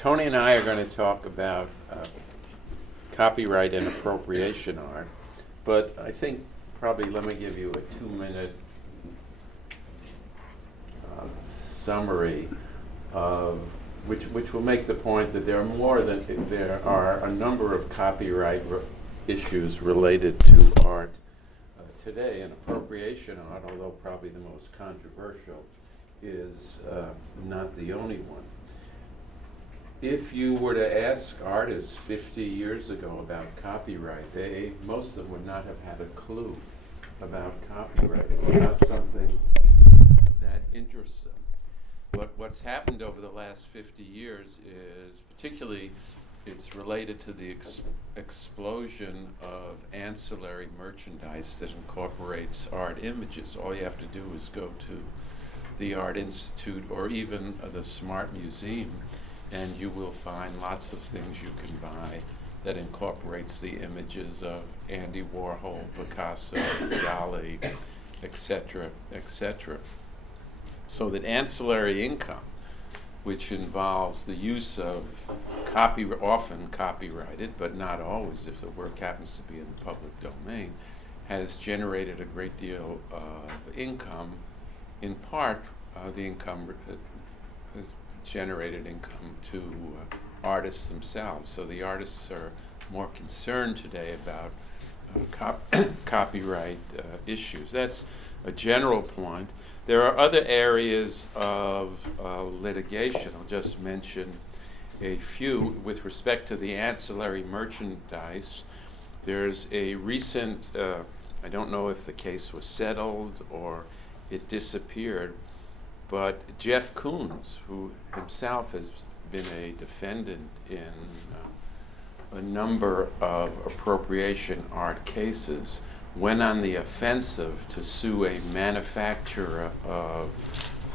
Tony and I are going to talk about copyright and appropriation art, but I think probably let me give you a 2-minute summary of which will make the point that there are a number of copyright issues related to art today, and appropriation art, although probably the most controversial, is not the only one. If you were to ask artists 50 years ago about copyright, most of them would not have had a clue about copyright. It's not something that interests them. But what's happened over the last 50 years is, particularly, it's related to the explosion of ancillary merchandise that incorporates art images. All you have to do is go to the Art Institute or even the Smart Museum, and you will find lots of things you can buy that incorporates the images of Andy Warhol, Picasso, Dali, etc., etc. So that ancillary income, which involves the use of often copyrighted, but not always if the work happens to be in the public domain, has generated a great deal of income. In part, the income has generated income to artists themselves. So the artists are more concerned today about copyright issues. That's a general point. There are other areas of litigation. I'll just mention a few. With respect to the ancillary merchandise, there's a recent, I don't know if the case was settled or it disappeared, but Jeff Koons, who himself has been a defendant in a number of appropriation art cases, went on the offensive to sue a manufacturer of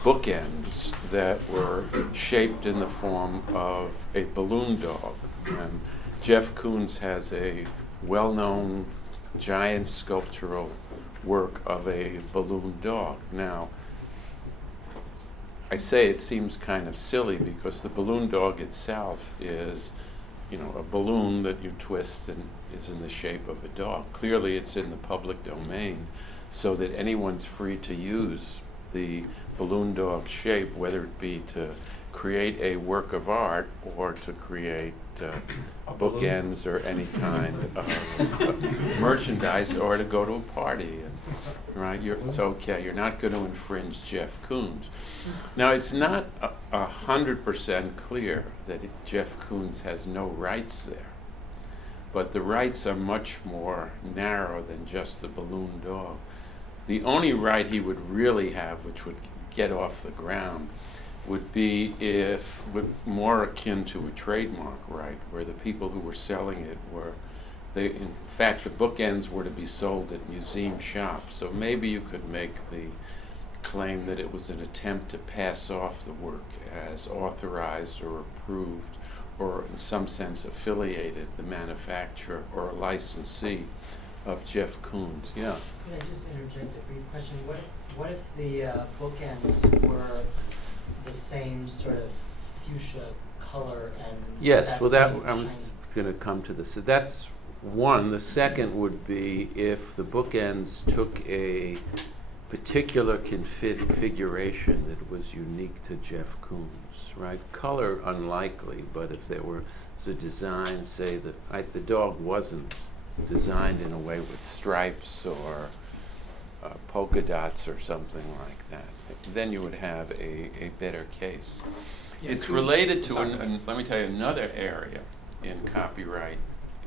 bookends that were shaped in the form of a balloon dog. And Jeff Koons has a well-known giant sculptural work of a balloon dog. Now, I say it seems kind of silly because the balloon dog itself is, a balloon that you twist and is in the shape of a dog. Clearly it's in the public domain, so that anyone's free to use the balloon dog shape, whether it be to create a work of art or to create bookends or any kind of merchandise, or to go to a party. Right? It's okay. You're not going to infringe Jeff Koons. Now, it's not 100% clear that Jeff Koons has no rights there, but the rights are much more narrow than just the balloon dog. The only right he would really have, which would get off the ground, would be more akin to a trademark right, where the people who were selling it in fact, the bookends were to be sold at museum shops. So maybe you could make the claim that it was an attempt to pass off the work as authorized or approved, or in some sense affiliated the manufacturer or licensee of Jeff Koons. Yeah. Can I just interject a brief question? What if the bookends were the same sort of fuchsia color and yes, well, that I was going to come to this. So that's one. The second would be if the bookends took a particular configuration that was unique to Jeff Koons, right? Color unlikely, but if there was a design, say that the dog wasn't designed in a way with stripes or polka dots or something like that, then you would have a better case. Yeah, it's related to, let me tell you, another area in copyright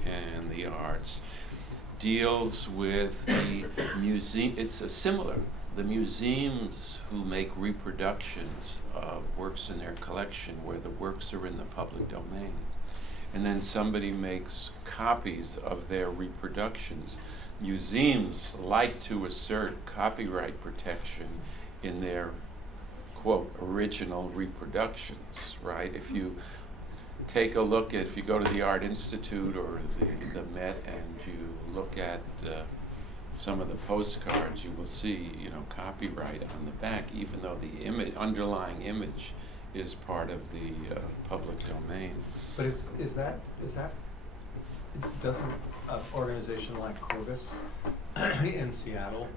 and the arts deals with the museum. It's similar. The museums who make reproductions of works in their collection where the works are in the public domain, and then somebody makes copies of their reproductions. Museums like to assert copyright protection in their, quote, original reproductions, right? If you take a look if you go to the Art Institute or the Met and you look at some of the postcards, you will see, copyright on the back, even though the underlying image is part of the public domain. But is that, doesn't an organization like Corvus in Seattle,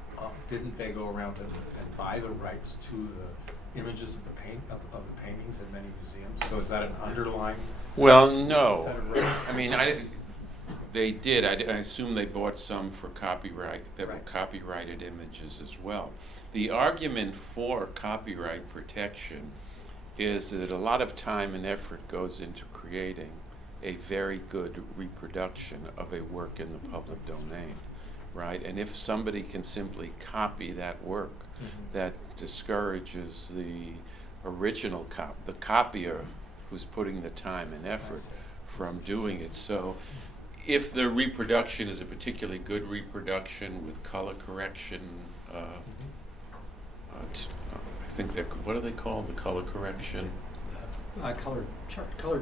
didn't they go around and buy the rights to the images of the paintings in many museums? So is that an underlying Well, no. set of rights? I mean, they did. I assume they bought some for copyright, that were Right. copyrighted images as well. The argument for copyright protection is that a lot of time and effort goes into creating a very good reproduction of a work in the public domain, right? And if somebody can simply copy that work, that discourages the original the copier who's putting the time and effort from doing it. So if the reproduction is a particularly good reproduction with color correction, I think they're, what are they called, the color correction? Color chart, color.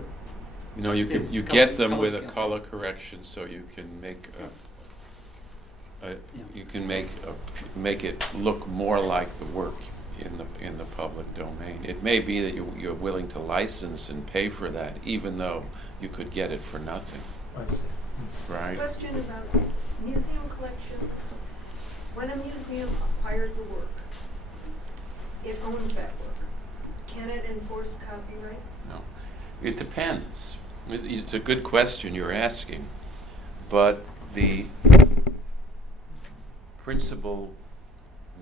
You know, you can, Yes, you it's get color- them color with a scale. color correction, so you can make you can make it look more like the work in the public domain. It may be that you're willing to license and pay for that, even though you could get it for nothing, I see. right? Question about museum collections. When a museum acquires a work, it owns that work. Can it enforce copyright? No, it depends. It's a good question you're asking, but the principle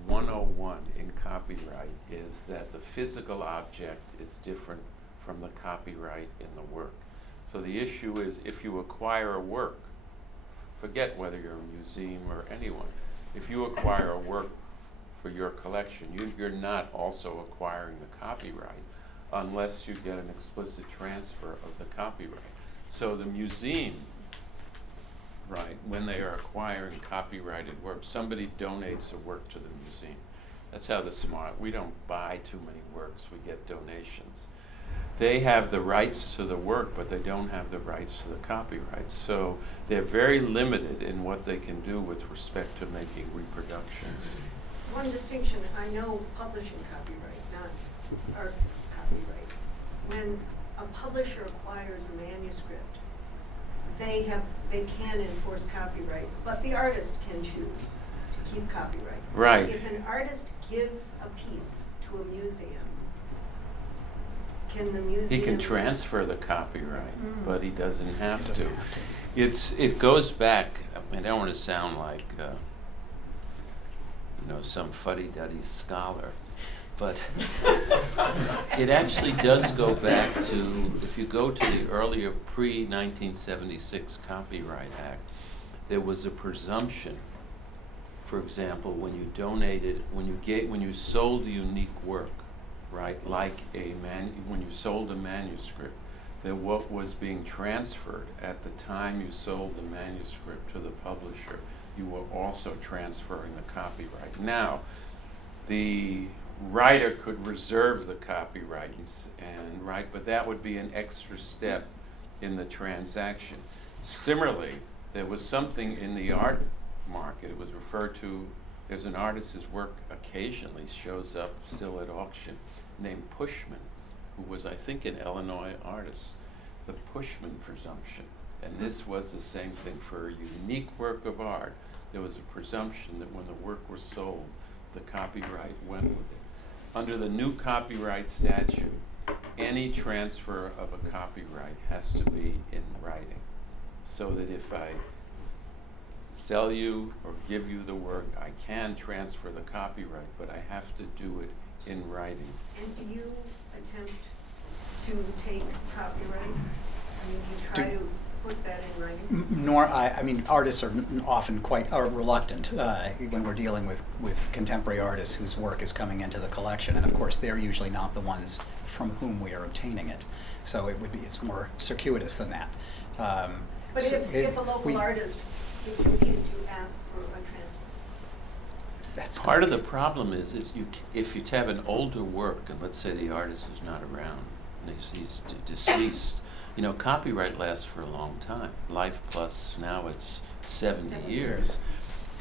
101 in copyright is that the physical object is different from the copyright in the work. So the issue is, if you acquire a work, forget whether you're a museum or anyone, if you acquire a work for your collection, you're not also acquiring the copyright unless you get an explicit transfer of the copyright. So the museum, right, when they are acquiring copyrighted work, somebody donates a work to the museum. That's how we don't buy too many works, we get donations. They have the rights to the work, but they don't have the rights to the copyright. So they're very limited in what they can do with respect to making reproductions. One distinction, I know publishing copyright, not art copyright. When a publisher acquires a manuscript, they can enforce copyright, but the artist can choose to keep copyright. Right. If an artist gives a piece to a museum, can the museum... He can transfer the copyright, Mm. but he doesn't have He doesn't to. have to. It goes back, I mean, I don't want to sound like, some fuddy-duddy scholar, but it actually does go back to, if you go to the earlier pre-1976 Copyright Act, there was a presumption, for example, when you sold a unique work, right, like when you sold a manuscript, that what was being transferred at the time you sold the manuscript to the publisher, you were also transferring the copyright. Now, the writer could reserve the copyright but that would be an extra step in the transaction. Similarly, there was something in the art market. It was referred to as an artist whose work occasionally shows up still at auction, named Pushman, who was, I think, an Illinois artist. The Pushman presumption. And this was the same thing for a unique work of art. There was a presumption that when the work was sold, the copyright went with it. Under the new copyright statute, any transfer of a copyright has to be in writing, so that if I sell you or give you the work, I can transfer the copyright, but I have to do it in writing. And do you attempt to take copyright? I mean, do you try to put that in writing? Artists are often quite reluctant when we're dealing with contemporary artists whose work is coming into the collection, and of course they're usually not the ones from whom we are obtaining it. So it's more circuitous than that. But if a local artist is to ask for a transfer? That's Part of the problem is if you have an older work, and let's say the artist is not around, and he's deceased, copyright lasts for a long time. Life plus, now it's 70 years.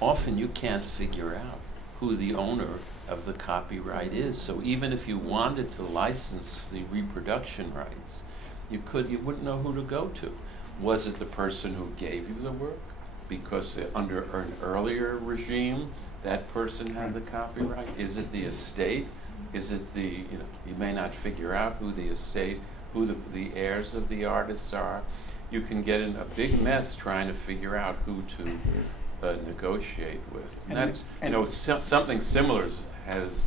Often you can't figure out who the owner of the copyright is. So even if you wanted to license the reproduction rights, you wouldn't know who to go to. Was it the person who gave you the work? Because under an earlier regime, that person had the copyright? Is it the estate? Is it you may not figure out who the estate, who the heirs of the artists are. You can get in a big mess trying to figure out who to negotiate with. And that's, something similar has,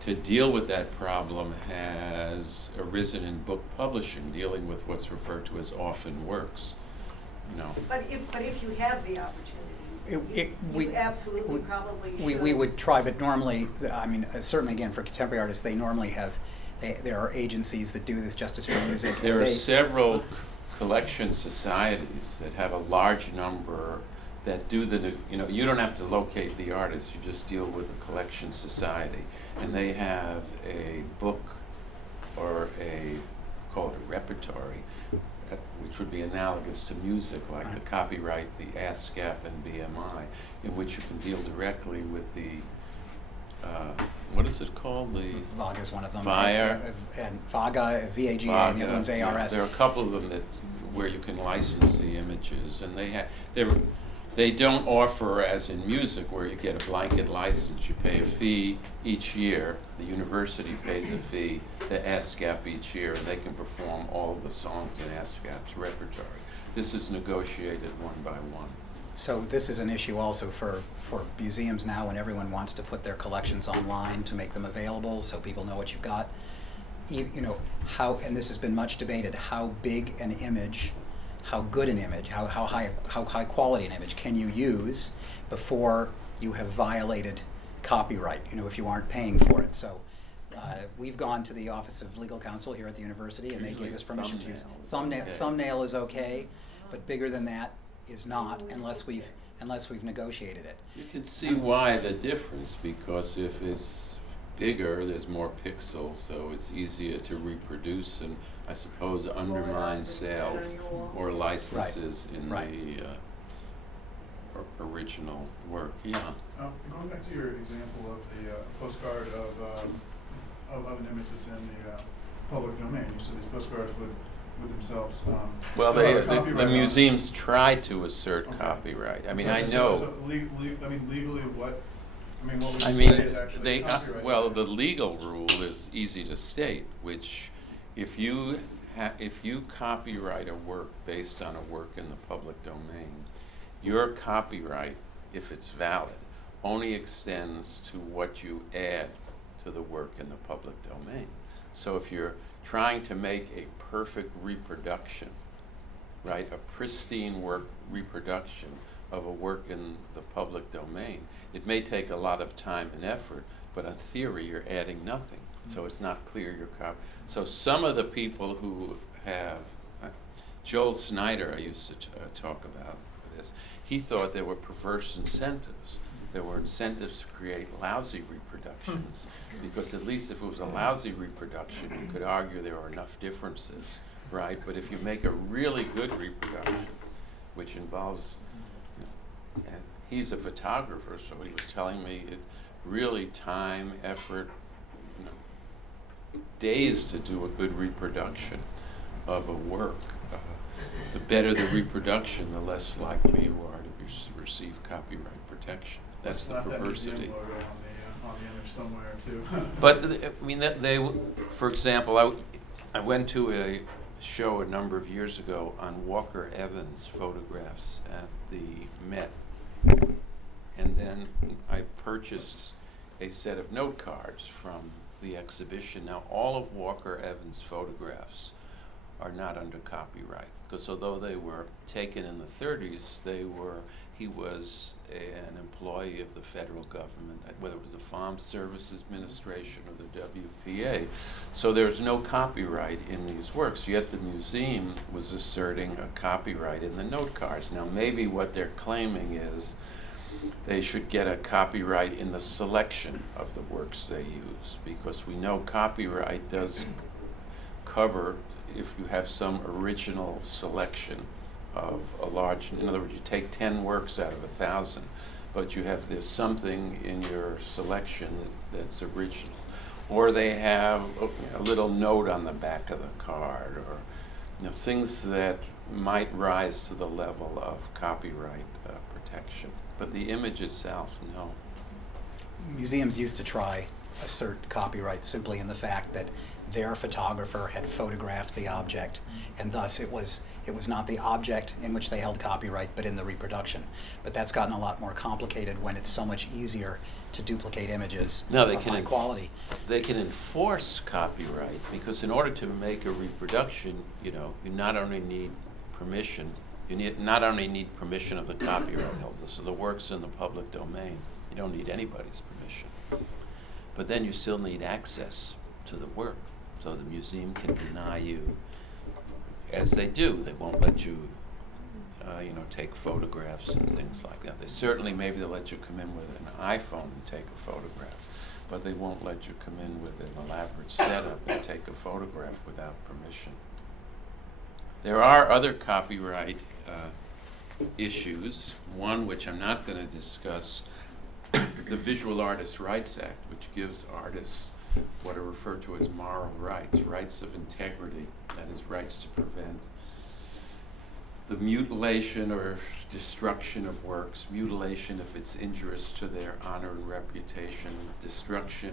to deal with that problem, has arisen in book publishing, dealing with what's referred to as orphan works. But if you have the opportunity, you absolutely probably should. We would try, but normally, I mean, certainly again for contemporary artists, they normally have, there are agencies that do this, Justice for Music. There are several collection societies that have a large number that do you don't have to locate the artist, you just deal with the collection society. And they have a book or called a repertory, which would be analogous to music, like the copyright, the ASCAP and BMI, in which you can deal directly with the, what is it called? The VAGA is one of them. VAGA. And VAGA, VAGA, and the other one's ARS. Yeah, there are a couple of them where you can license the images, and they don't offer, as in music, where you get a blanket license. You pay a fee each year. The university pays a fee to ASCAP each year, and they can perform all of the songs in ASCAP's repertory. This is negotiated one by one. So this is an issue also for museums now, when everyone wants to put their collections online to make them available so people know what you've got. How, and this has been much debated, how big an image, how good an image, how high quality an image can you use before you have violated copyright, if you aren't paying for it. So we've gone to the Office of Legal Counsel here at the university, and they gave us permission to use thumbnail is okay, but bigger than that is not, unless we've negotiated it. You can see why the difference, because if it's bigger, there's more pixels, so it's easier to reproduce and, I suppose, undermine sales or licenses in the original work. Yeah. Going back to your example of the postcard of an image that's in the public domain, you said these postcards would themselves. Well, the museums try to assert Okay. copyright. I mean, So- I know. So legally, what? What would I you mean, say is actually copyright? well, the legal rule is easy to state, which if you copyright a work based on a work in the public domain, your copyright, if it's valid, only extends to what you add to the work in the public domain. So if you're trying to make a perfect reproduction, right, a pristine reproduction of a work in the public domain, it may take a lot of time and effort, but in theory you're adding nothing. So it's not clear your copy. So some of the people who have, Joel Snyder, I used to talk about this, he thought there were perverse incentives. There were incentives to create lousy reproductions, because at least if it was a lousy reproduction, you could argue there are enough differences, right? But if you make a really good reproduction, which involves, and he's a photographer, so he was telling me it really time, effort, days to do a good reproduction of a work. The better the reproduction, the less likely you are to receive copyright protection. That's the perversity. That museum logo on the image somewhere too. But I mean, for example, I went to a show a number of years ago on Walker Evans photographs at the Met, and then I purchased a set of note cards from the exhibition. Now, all of Walker Evans' photographs are not under copyright, because although they were taken in the 30s, he was an employee of the federal government, whether it was the Farm Service Administration or the WPA. So there's no copyright in these works, yet the museum was asserting a copyright in the note cards. Now, maybe what they're claiming is they should get a copyright in the selection of the works they use, because we know copyright does cover if you have some original selection of a large, in other words, you take 10 works out of 1,000, but there's something in your selection that's original. Or they have a little note on the back of the card, or things that might rise to the level of copyright protection. But the image itself, no. Museums used to try assert copyright simply in the fact that their photographer had photographed the object, and thus it was not the object in which they held copyright, but in the reproduction. But that's gotten a lot more complicated when it's so much easier to duplicate images of high quality. They can enforce copyright, because in order to make a reproduction, you not only need permission, not only need permission of the copyright holder, so the work's in the public domain. You don't need anybody's permission. But then you still need access to the work, so the museum can deny you, as they do. They won't let you, take photographs and things like that. Maybe they'll let you come in with an iPhone and take a photograph, but they won't let you come in with an elaborate setup and take a photograph without permission. There are other copyright issues, one which I'm not going to discuss, the Visual Artists' Rights Act, which gives artists what are referred to as moral rights, rights of integrity, that is, rights to prevent the mutilation or destruction of works, mutilation if it's injurious to their honor and reputation, destruction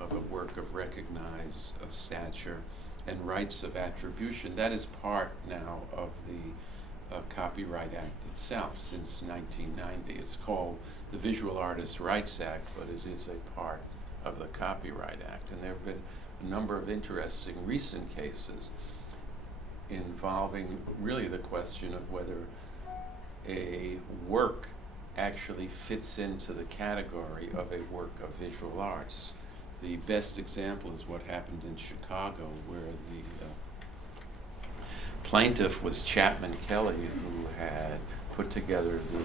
of a work of recognized stature, and rights of attribution. That is part now of the Copyright Act itself since 1990. It's called the Visual Artists' Rights Act, but it is a part of the Copyright Act. And there have been a number of interesting recent cases involving really the question of whether a work actually fits into the category of a work of visual arts. The best example is what happened in Chicago, where the plaintiff was Chapman Kelly, who had put together the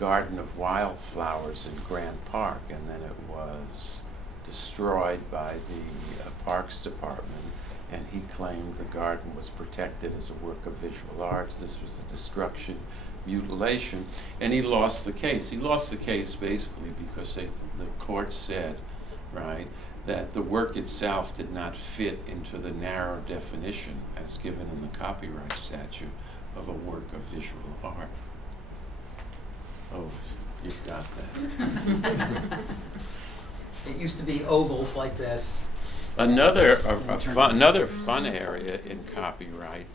Garden of Wildflowers in Grant Park, and then it was destroyed by the Parks Department, and he claimed the garden was protected as a work of visual arts. This was a destruction, mutilation, and he lost the case. He lost the case basically because the court said, right, that the work itself did not fit into the narrow definition as given in the copyright statute of a work of visual art. Oh, you've got that. It used to be ovals like this. Another fun area in copyright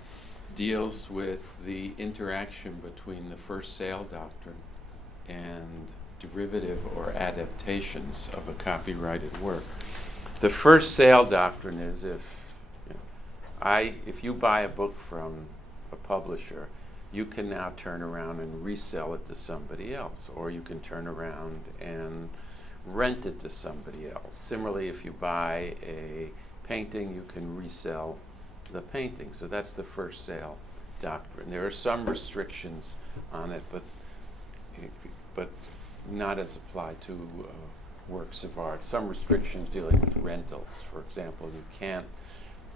deals with the interaction between the first sale doctrine and derivative or adaptations of a copyrighted work. The first sale doctrine is if you buy a book from a publisher, you can now turn around and resell it to somebody else, or you can turn around and rent it to somebody else. Similarly, if you buy a painting, you can resell the painting. So that's the first sale doctrine. There are some restrictions on it, but not as applied to works of art. Some restrictions dealing with rentals. For example, you can't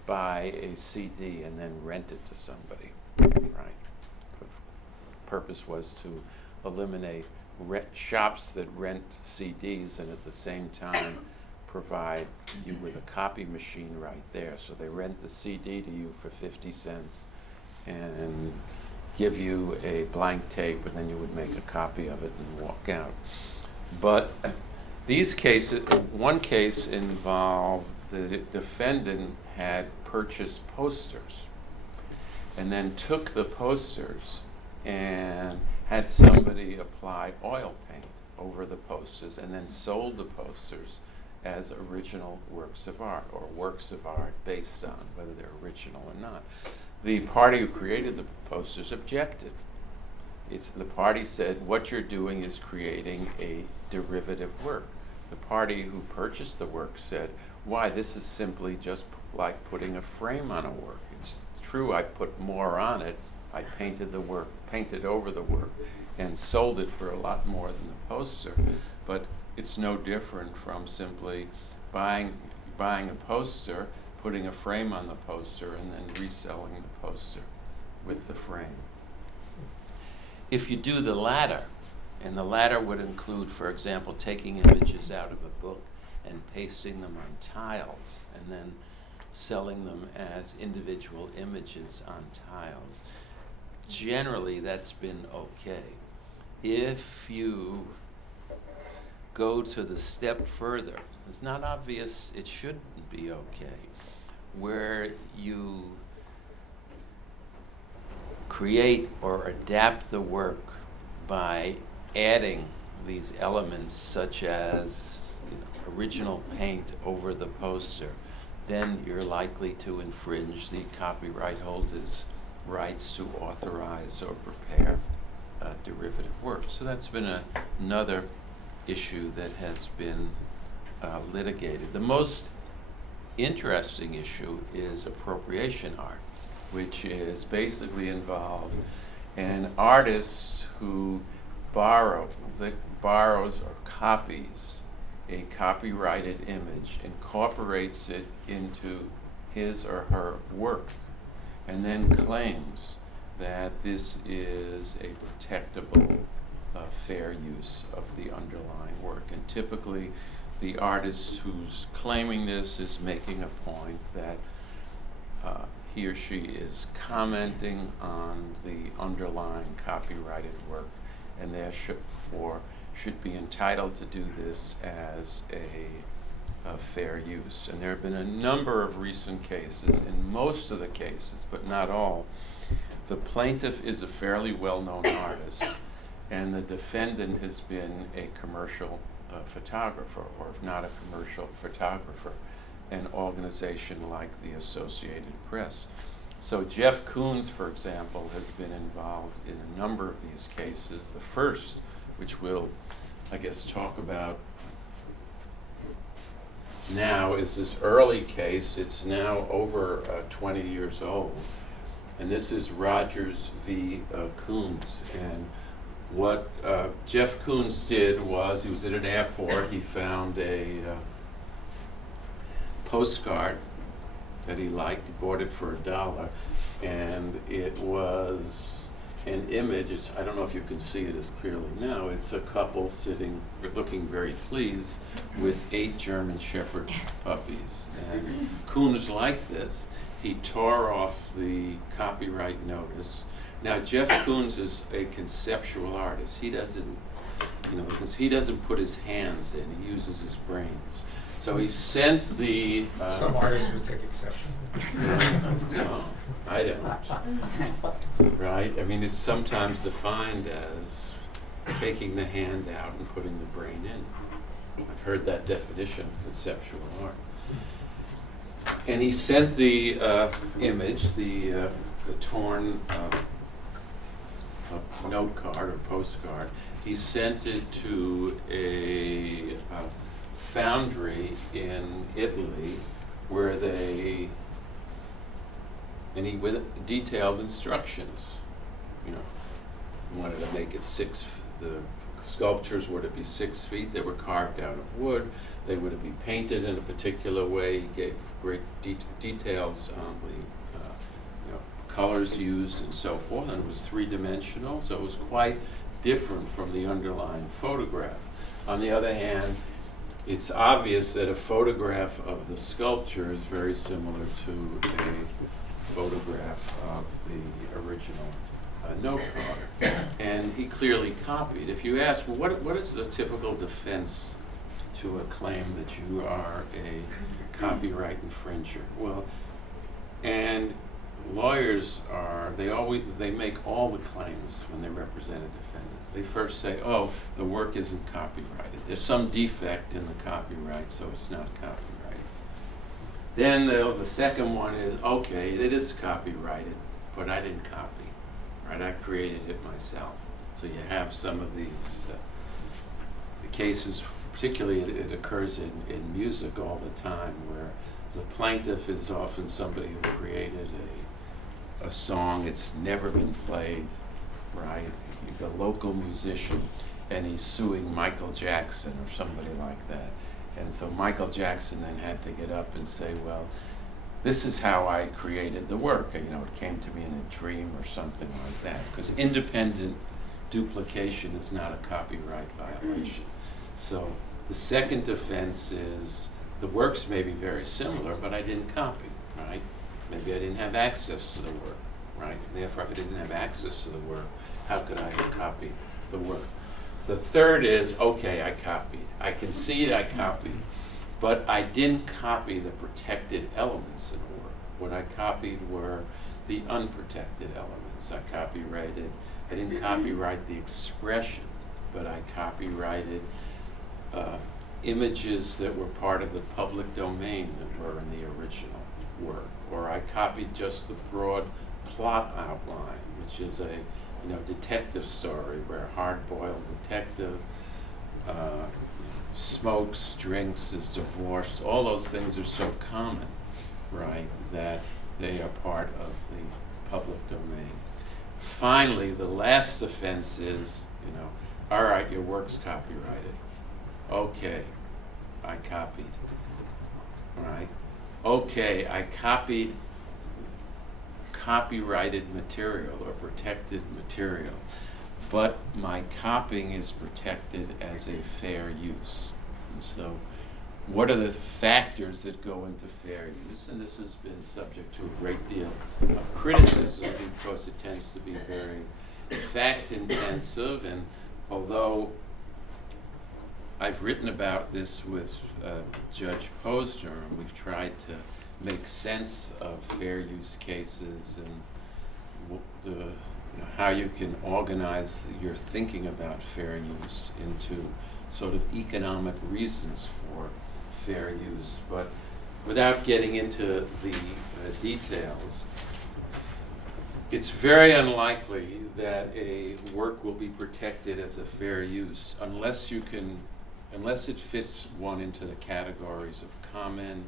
buy a CD and then rent it to somebody, right? The purpose was to eliminate shops that rent CDs and at the same time provide you with a copy machine right there. So they rent the CD to you for 50 cents and give you a blank tape, and then you would make a copy of it and walk out. But these cases, one case involved the defendant had purchased posters and then took the posters and had somebody apply oil paint over the posters and then sold the posters as original works of art, or works of art based on whether they're original or not. The party who created the posters objected. The party said, what you're doing is creating a derivative work. The party who purchased the work said, why, this is simply just like putting a frame on a work. It's true, I put more on it. I painted the work, painted over the work, and sold it for a lot more than the poster. But it's no different from simply buying a poster, putting a frame on the poster, and then reselling the poster with the frame. If you do the latter, And the latter would include, for example, taking images out of a book and pasting them on tiles and then selling them as individual images on tiles. Generally, that's been okay. If you go to the step further, it's not obvious, it shouldn't be okay, where you create or adapt the work by adding these elements such as original paint over the poster, then you're likely to infringe the copyright holder's rights to authorize or prepare derivative work. So that's been another issue that has been litigated. The most interesting issue is appropriation art, which is basically involves an artist who borrows or copies a copyrighted image, incorporates it into his or her work, and then claims that this is a protectable fair use of the underlying work. And typically, the artist who's claiming this is making a point that he or she is commenting on the underlying copyrighted work, and therefore should be entitled to do this as a fair use. And there have been a number of recent cases. In most of the cases, but not all, the plaintiff is a fairly well-known artist, and the defendant has been a commercial photographer, or if not a commercial photographer, an organization like the Associated Press. So Jeff Koons, for example, has been involved in a number of these cases. The first, which we'll, I guess, talk about now, is this early case. It's now over 20 years old. And this is Rogers v. Coombs. And what Jeff Koons did was, he was at an airport, he found a postcard that he liked. He bought it for $1, and it was an image. I don't know if you can see it as clearly now. It's a couple sitting, looking very pleased, with 8 German Shepherd puppies. And Koons liked this. He tore off the copyright notice. Now, Jeff Koons is a conceptual artist. He doesn't, because he doesn't put his hands in. He uses his brains. So he sent the... Some artists would take exception. No, I don't. Right? I mean, it's sometimes defined as taking the hand out and putting the brain in. I've heard that definition of conceptual art. And he sent the image, the torn note card or postcard. He sent it to a foundry in Italy, where with detailed instructions. Wanted to make it the sculptures were to be 6 feet. They were carved out of wood. They were to be painted in a particular way. He gave great details on the colors used and so forth. And it was 3-dimensional, so it was quite different from the underlying photograph. On the other hand, it's obvious that a photograph of the sculpture is very similar to a photograph of the original note card. And he clearly copied. If you ask, well, what is the typical defense to a claim that you are a copyright infringer? Well, and lawyers they make all the claims when they represent a defendant. They first say, oh, the work isn't copyrighted. There's some defect in the copyright, so it's not copyrighted. Then the second one is, okay, it is copyrighted, but I didn't copy. Right? I created it myself. So you have some of these the cases, particularly it occurs in music all the time, where the plaintiff is often somebody who created a song. It's never been played, right? He's a local musician, and he's suing Michael Jackson or somebody like that. And so Michael Jackson then had to get up and say, well, this is how I created the work. It came to me in a dream or something like that. Because independent duplication is not a copyright violation. So the second offense is the works may be very similar, but I didn't copy, right? Maybe I didn't have access to the work, right? Therefore, if I didn't have access to the work, how could I have copied the work? The third is, okay, I copied. I concede I copied, but I didn't copy the protected elements in the work. What I copied were the unprotected elements. I didn't copyright the expression, but I copyrighted images that were part of the public domain that were in the original work. Or I copied just the broad plot outline, which is a detective story where a hard-boiled detective smokes, drinks, is divorced. All those things are so common, right, that they are part of the public domain. Finally, the last offense is, all right, your work's copyrighted. Okay, I copied, right? Okay, I copied copyrighted material or protected material, but my copying is protected as a fair use. And so what are the factors that go into fair use? And this has been subject to a great deal of criticism because it tends to be very fact intensive, and although I've written about this with Judge Posner, and we've tried to make sense of fair use cases and how you can organize your thinking about fair use into sort of economic reasons for fair use. But without getting into the details, it's very unlikely that a work will be protected as a fair use unless it fits one into the categories of comment,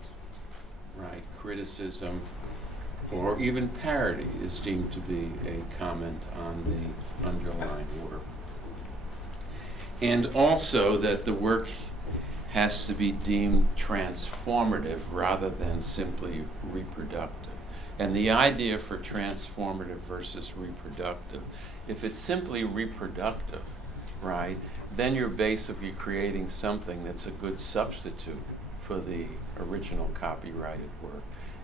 right, criticism, or even parody is deemed to be a comment on the underlying work. And also that the work has to be deemed transformative rather than simply reproductive. And the idea for transformative versus reproductive, if it's simply reproductive, right, then you're basically creating something that's a good substitute for the original copyrighted work,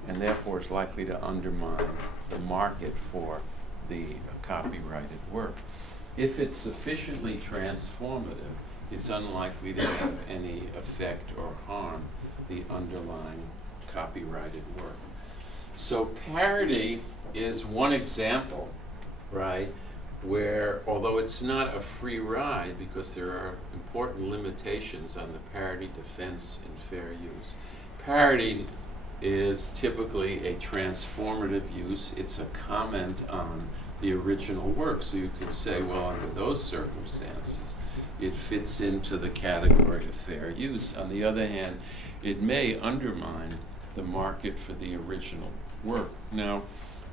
and therefore it's likely to undermine the market for the copyrighted work. If it's sufficiently transformative, it's unlikely to have any effect or harm the underlying copyrighted work. So parody is one example, right, where although it's not a free ride because there are important limitations on the parody defense in fair use, parody is typically a transformative use. It's a comment on the original work. So you could say, well, under those circumstances, it fits into the category of fair use. On the other hand, it may undermine the market for the original work. Now,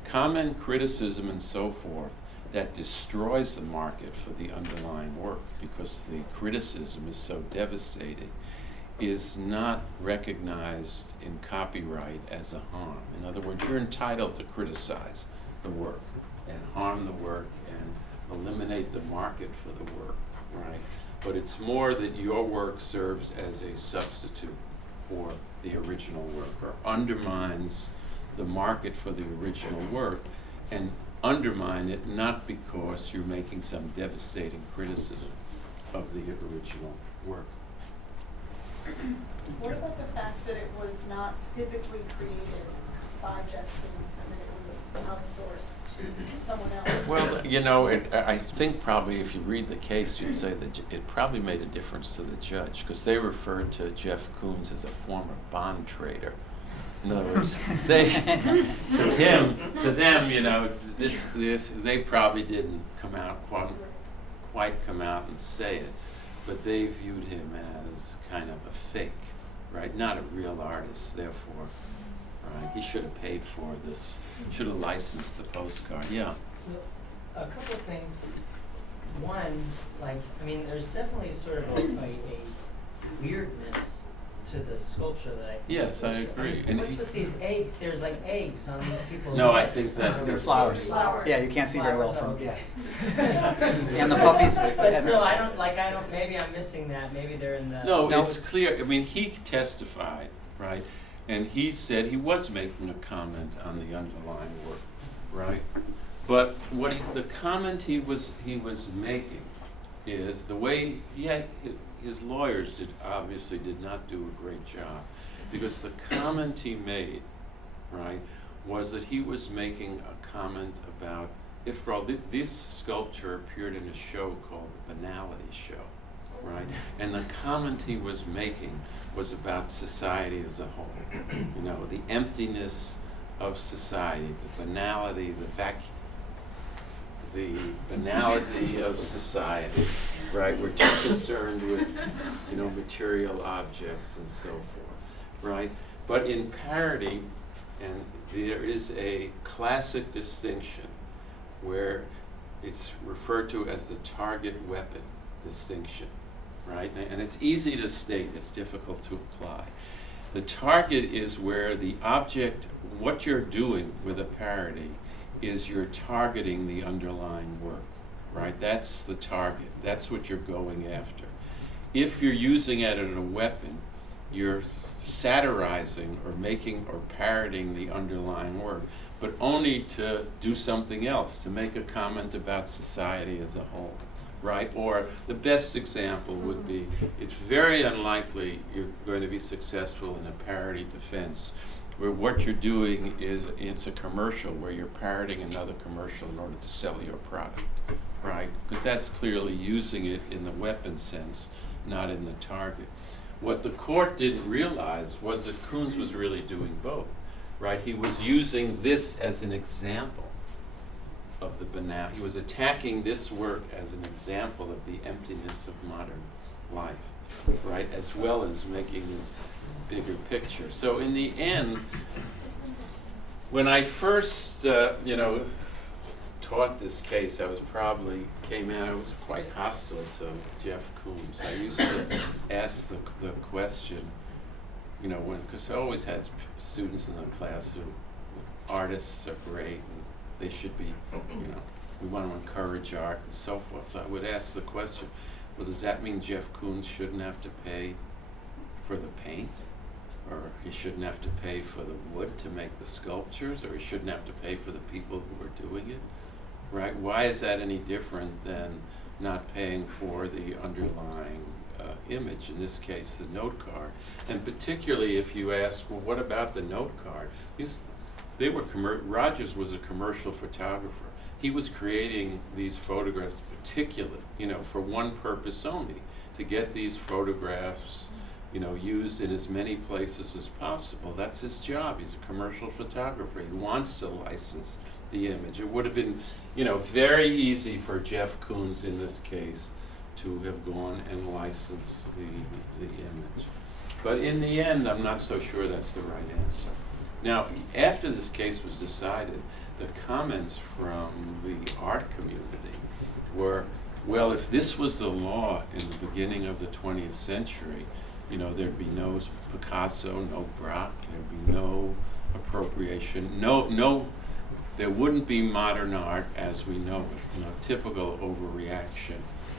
comment, criticism, and so forth, that destroys the market for the underlying work because the criticism is so devastating, is not recognized in copyright as a harm. In other words, you're entitled to criticize the work and harm the work and eliminate the market for the work, right? But it's more that your work serves as a substitute for the original work or undermines the market for the original work, and undermine it not because you're making some devastating criticism of the original work. What about the fact that it was not physically created by Jeff Koons and that it was outsourced to someone else? Well, I think probably if you read the case, you'd say that it probably made a difference to the judge because they referred to Jeff Koons as a former bond trader. In other words, they they probably didn't quite come out and say it, but they viewed him as kind of a fake, right? Not a real artist, therefore, right? He should have paid for this, should have licensed the postcard, yeah. So, a couple of things. One, there's definitely sort of a weirdness to the sculpture that I think. Yes, I was- agree. mean, And what's he- with these eggs? There's like eggs on these people's. No, I heads. think that They're there's flowers. Flowers. Yeah, you can't see very well Flowers, from, okay. yeah. And the puppies. But still, I don't, maybe I'm missing that, maybe they're in the. No, No. it's clear. I mean, he testified, right? And he said he was making a comment on the underlying work, right? But the comment he was making is the way his lawyers obviously did not do a great job, because the comment he made, right, was that he was making a comment about, if all this sculpture appeared in a show called the Banality Show, right? And the comment he was making was about society as a whole. You know, the emptiness of society, the banality, the banality of society, right? We're too concerned with, you know, material objects and so forth, right? But in Parody, and there is a classic distinction where it's referred to as the target weapon distinction, right? And it's easy to state, it's difficult to apply. The target is where the object, what you're doing with a parody is you're targeting the underlying work, right? That's the target, that's what you're going after. If you're using it as a weapon, you're satirizing or making or parodying the underlying work, but only to do something else, to make a comment about society as a whole, right? Or the best example would be, it's very unlikely you're going to be successful in a parody defense where what you're doing is, it's a commercial where you're parodying another commercial in order to sell your product, right? Because that's clearly using it in the weapon sense, not in the target. What the court didn't realize was that Koons was really doing both, right? He was using this as an example of the banal. He was attacking this work as an example of the emptiness of modern life, right? As well as making this bigger picture. So in the end, when I first, taught this case, I was quite hostile to Jeff Coombs. I used to ask the question, because I always had students in the class who, artists are great and they should be, we want to encourage art and so forth. So I would ask the question, well, does that mean Jeff Koons shouldn't have to pay for the paint? Or he shouldn't have to pay for the wood to make the sculptures? Or he shouldn't have to pay for the people who are doing it? Right? Why is that any different than not paying for the underlying image, in this case the note card? And particularly if you ask, well, what about the note card? Rogers was a commercial photographer. He was creating these photographs particularly, for one purpose only, to get these photographs used in as many places as possible. That's his job. He's a commercial photographer. He wants to license the image. It would have been, very easy for Jeff Koons in this case to have gone and licensed the image. But in the end, I'm not so sure that's the right answer. Now, after this case was decided, the comments from the art community were, well, if this was the law in the beginning of the 20th century, there'd be no Picasso, no Braque, there'd be no appropriation, there wouldn't be modern art as we know it, typical overreaction,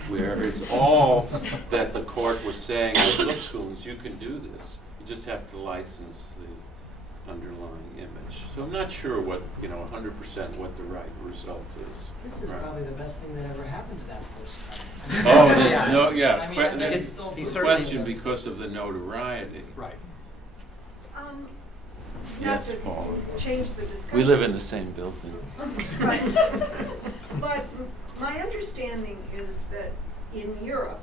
where it's all that the court was saying, well, look, Koons, you can do this. You just have to license the underlying image. So I'm not sure what, 100% what the right result is. This is Right. probably the best thing that ever happened to that postcard. Oh, there's no, yeah. I mean, I There's think He so he for certainly question those- because of the notoriety. Right. Not Yes, to Paul. change the discussion. We live in the same building. But my understanding is that in Europe,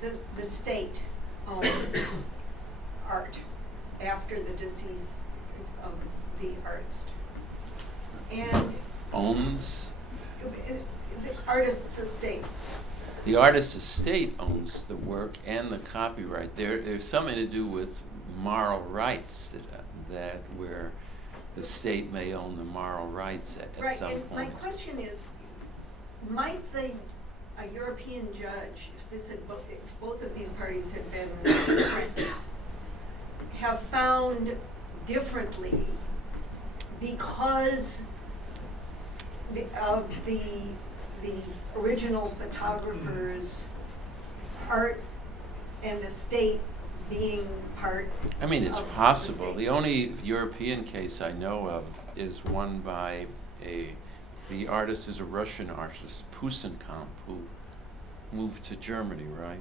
the state owns art after the decease of the artist. And Owns? the artist's estates. The artist's estate owns the work and the copyright. There's something to do with moral rights that where the state may own the moral rights at some Right, and my point. question is, might a European judge, if both of these parties had been French, have found differently because of the original photographer's art and estate being part I mean, it's of the possible. state. The only European case I know of is one by the artist is a Russian artist, Pusenkamp, who moved to Germany, right?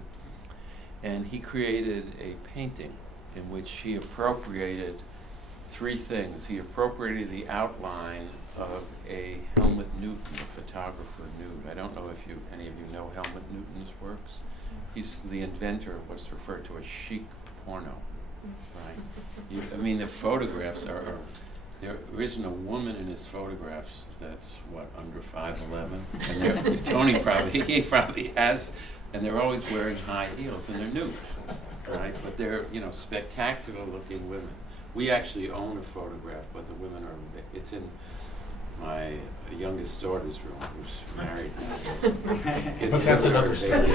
And he created a painting in which he appropriated three things. He appropriated the outline of a Helmut Newton, a photographer nude. I don't know if any of you know Helmut Newton's works. He's the inventor of what's referred to as chic porno, right? I mean, the photographs are there isn't a woman in his photographs that's, what, under 5'11"? And Tony he probably has, and they're always wearing high heels, and they're nude, right? But they're, spectacular looking women. We actually own a photograph, but the women it's in my youngest daughter's room, who's married now. But that's another story.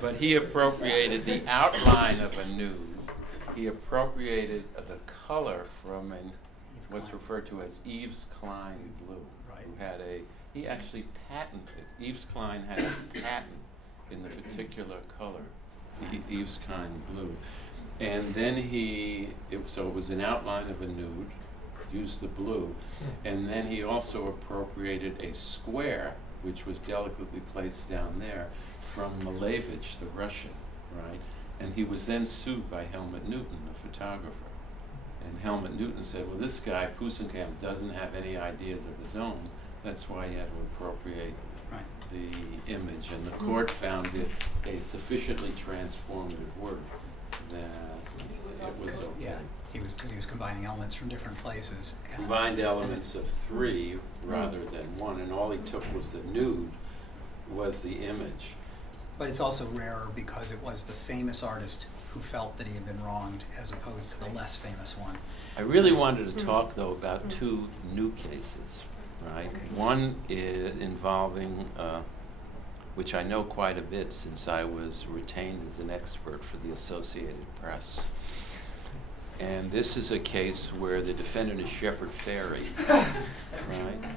But he appropriated the outline of a nude. He appropriated the color from what's referred to as Yves Klein blue. Right. Who had he actually patented. Yves Klein had a patent in the particular color, Yves Klein blue. And then so it was an outline of a nude, used the blue, and then he also appropriated a square, which was delicately placed down there, from Malevich, the Russian, right? And he was then sued by Helmut Newton, the photographer. And Helmut Newton said, well, this guy, Pusenkamp, doesn't have any ideas of his own. That's why he had to appropriate the image. And the court found it a sufficiently transformative work that it was okay. Yeah, because he was combining elements from different places. Combined elements of three rather than one, and all he took was the nude, was the image. But it's also rarer because it was the famous artist who felt that he had been wronged as opposed to the less famous one. I really wanted to talk, though, about two new cases, right? One is involving, which I know quite a bit since I was retained as an expert for the Associated Press. And this is a case where the defendant is Shepard Fairey, right?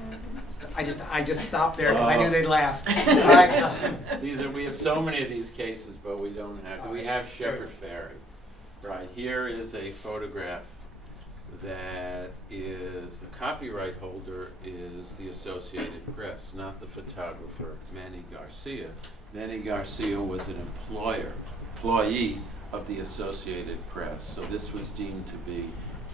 I just stopped there because I knew they'd laugh. All right. We have so many of these cases, but we don't have. We have Shepard Fairey, right? Here is a photograph that is the copyright holder is the Associated Press, not the photographer Manny Garcia. Manny Garcia was an employee of the Associated Press, so this was deemed to be.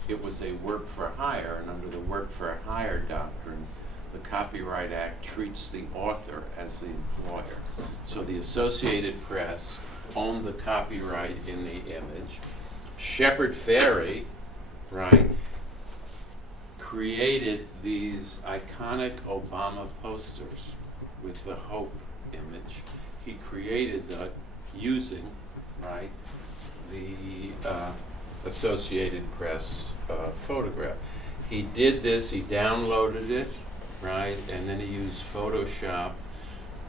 It was a work for hire, and under the work for hire doctrine, the Copyright Act treats the author as the employer. So the Associated Press owned the copyright in the image. Shepard Fairey, right, created these iconic Obama posters with the Hope image. He created that using, right, the Associated Press photograph. He did this, he downloaded it, right, and then he used Photoshop,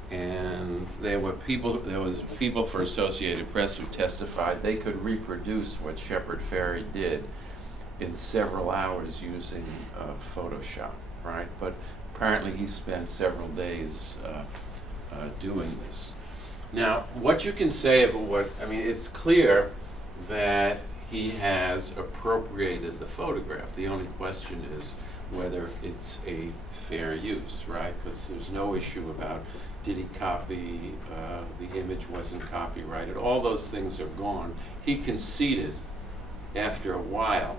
and there was people for Associated Press who testified they could reproduce what Shepard Fairey did in several hours using Photoshop, right? But apparently he spent several days doing this. Now, what you can say about it's clear that he has appropriated the photograph. The only question is whether it's a fair use, right? Because there's no issue about did he copy, the image wasn't copyrighted. All those things are gone. He conceded after a while.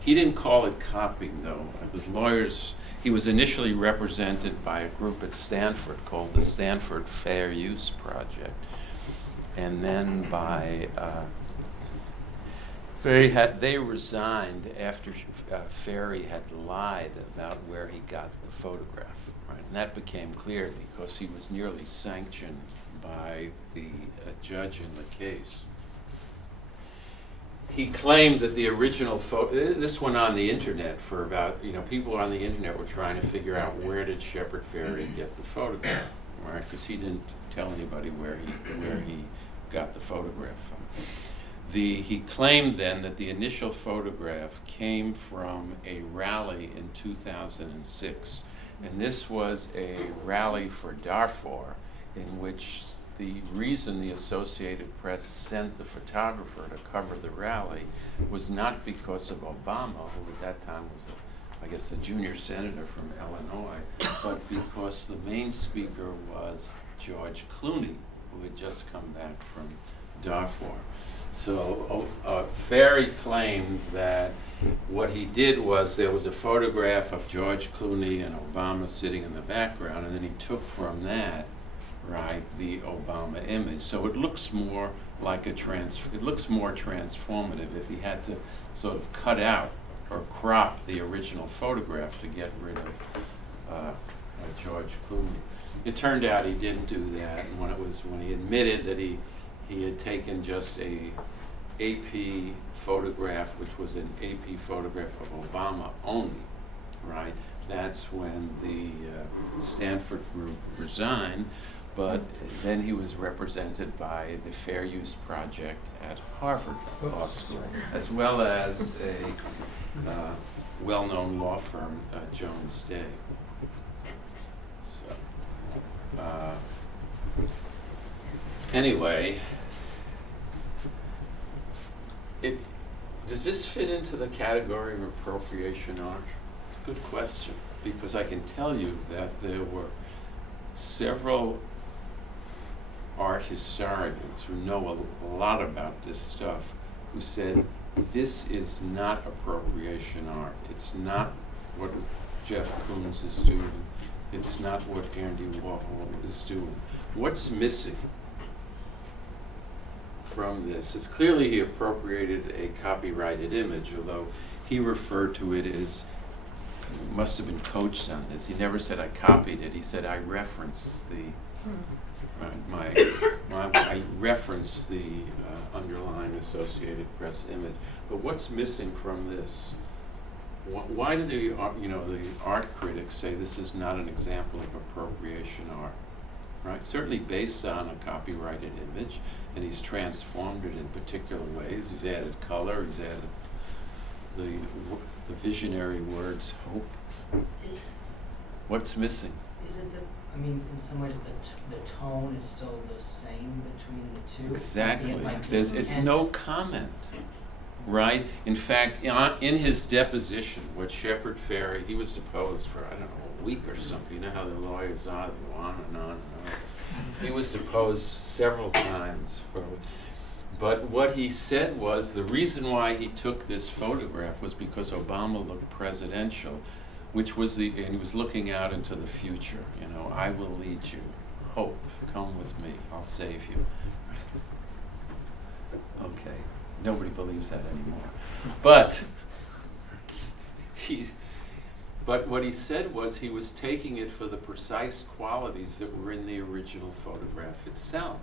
He didn't call it copying, though. It was lawyers. He was initially represented by a group at Stanford called the Stanford Fair Use Project. And then by they resigned after Fairey had lied about where he got the photograph, right? And that became clear because he was nearly sanctioned by the judge in the case. He claimed that the original photo, this went on the internet for about, people on the internet were trying to figure out where did Shepard Fairey get the photograph, right? Because he didn't tell anybody where he got the photograph from. He claimed then that the initial photograph came from a rally in 2006, and this was a rally for Darfur, in which the reason the Associated Press sent the photographer to cover the rally was not because of Obama, who at that time was, I guess, a junior senator from Illinois, but because the main speaker was George Clooney, who had just come back from Darfur. So Fairey claimed that what he did was there was a photograph of George Clooney and Obama sitting in the background, and then he took from that, right, the Obama image. So it looks more like it looks more transformative if he had to sort of cut out or crop the original photograph to get rid of George Clooney. It turned out he didn't do that, and when he admitted that he had taken just a AP photograph, which was an AP photograph of Obama only, right? That's when the Stanford group resigned, but then he was represented by the Fair Use Project at Harvard Law School, as well as a well-known law firm, Jones Day. So, anyway, does this fit into the category of appropriation art? It's a good question, because I can tell you that there were several art historians who know a lot about this stuff who said this is not appropriation art. It's not what Jeff Koons is doing. It's not what Andy Warhol is doing. What's missing from this is clearly he appropriated a copyrighted image, although he referred to it as, must have been coached on this. He never said I copied it. He said I referenced the I referenced the underlying Associated Press image. But what's missing from this? Why do the art critics say this is not an example of appropriation art? Right? Certainly based on a copyrighted image, and he's transformed it in particular ways. He's added color. He's added the visionary words hope. What's missing? Is it that, I mean, in some ways the tone is still the same between the two? Exactly. Like It's intent? no comment, right? In fact, in his deposition, what Shepard Fairey, he was deposed for, I don't know, a week or something. You know how the lawyers are, they go on and on and on. He was deposed several times. But what he said was the reason why he took this photograph was because Obama looked presidential, which was and he was looking out into the future. You know, I will lead you. Hope, come with me. I'll save you. Okay, nobody believes that anymore. But what he said was he was taking it for the precise qualities that were in the original photograph itself.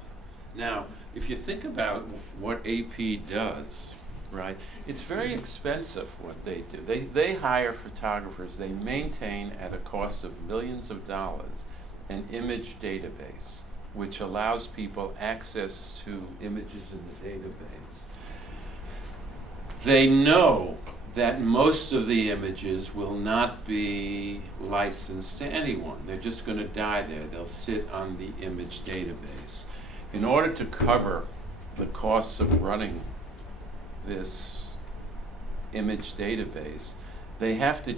Now, if you think about what AP does, right, it's very expensive what they do. They hire photographers. They maintain at a cost of millions of dollars an image database, which allows people access to images in the database. They know that most of the images will not be licensed to anyone. They're just going to die there. They'll sit on the image database. In order to cover the costs of running this image database, they have to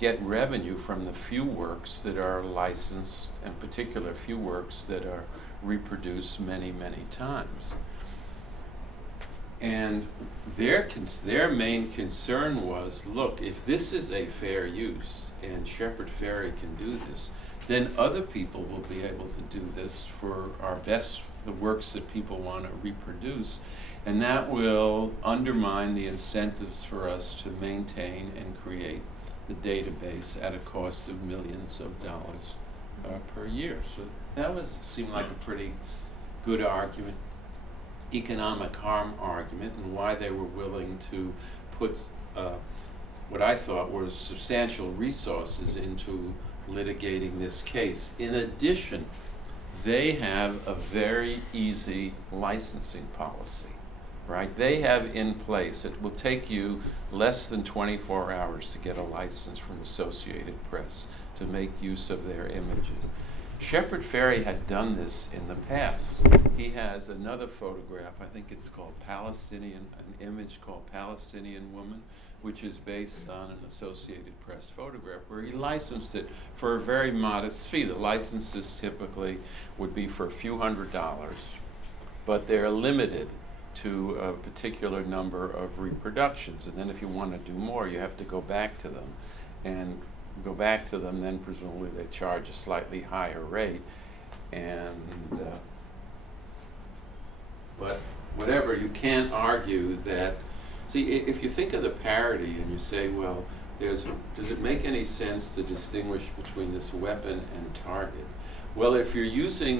get revenue from the few works that are licensed, in particular few works that are reproduced many, many times. And their main concern was, look, if this is a fair use and Shepard Fairey can do this, then other people will be able to do this for the works that people want to reproduce, and that will undermine the incentives for us to maintain and create the database at a cost of millions of dollars per year. So that seemed like a pretty good argument, economic harm argument, and why they were willing to put what I thought were substantial resources into litigating this case. In addition, they have a very easy licensing policy. right? They have in place, it will take you less than 24 hours to get a license from Associated Press to make use of their images. Shepard Fairey had done this in the past. He has another photograph, I think it's called an image called Palestinian Woman, which is based on an Associated Press photograph, where he licensed it for a very modest fee. The licenses typically would be for a few $100s, but they're limited to a particular number of reproductions. And then if you want to do more, you have to go back to them. And then presumably they charge a slightly higher rate. But whatever, you can't argue that. See, if you think of the parody and you say, well, does it make any sense to distinguish between this weapon and target? Well, if you're using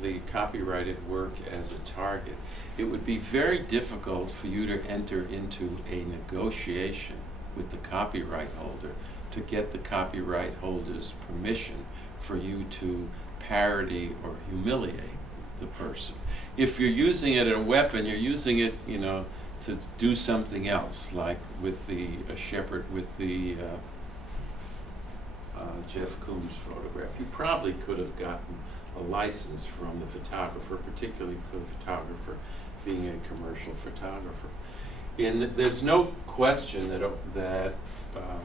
the copyrighted work as a target, it would be very difficult for you to enter into a negotiation with the copyright holder to get the copyright holder's permission for you to parody or humiliate the person. If you're using it as a weapon, you're using it, to do something else, like with the Jeff Coombs photograph. You probably could have gotten a license from the photographer, particularly for the photographer being a commercial photographer. There's no question that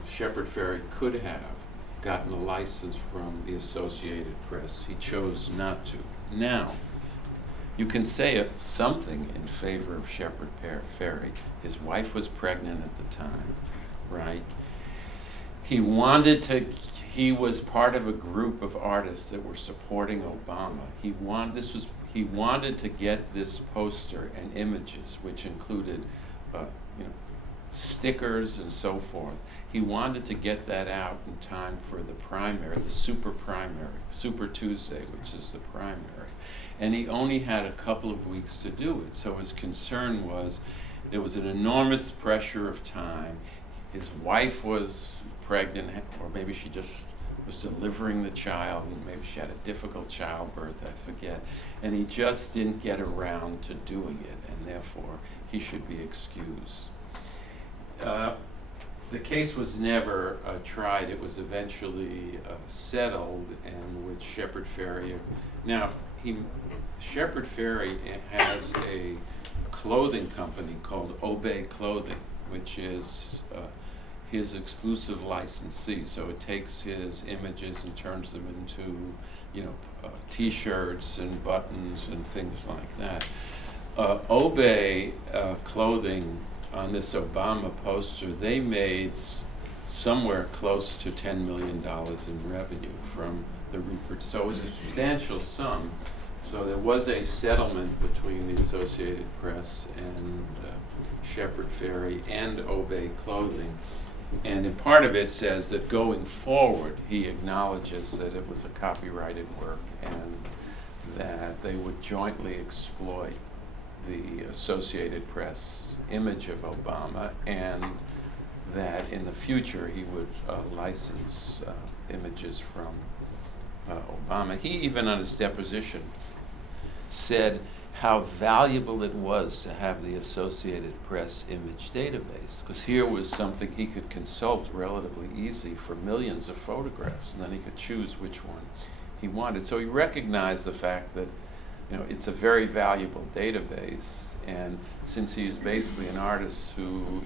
Shepard Fairey could have gotten a license from the Associated Press. He chose not to. Now, you can say something in favor of Shepard Fairey. His wife was pregnant at the time, right? He was part of a group of artists that were supporting Obama. He wanted to get this poster and images, which included stickers and so forth. He wanted to get that out in time for the primary, the Super Tuesday, which is the primary. And he only had a couple of weeks to do it. So his concern was there was an enormous pressure of time. His wife was pregnant, or maybe she just was delivering the child, and maybe she had a difficult childbirth, I forget. And he just didn't get around to doing it, and therefore he should be excused. The case was never tried. It was eventually settled, and with Shepard Fairey. Now, Shepard Fairey has a clothing company called Obey Clothing, which is his exclusive licensee. So it takes his images and turns them into, T-shirts and buttons and things like that. Obey Clothing, on this Obama poster, they made somewhere close to $10 million in revenue from the so it was a substantial sum. So there was a settlement between the Associated Press and Shepard Fairey and Obey Clothing. And in part of it says that going forward, he acknowledges that it was a copyrighted work and that they would jointly exploit the Associated Press image of Obama, and that in the future he would license images from Obama. He even on his deposition said how valuable it was to have the Associated Press image database, because here was something he could consult relatively easy for millions of photographs, and then he could choose which one he wanted. So he recognized the fact that it's a very valuable database. And since he's basically an artist who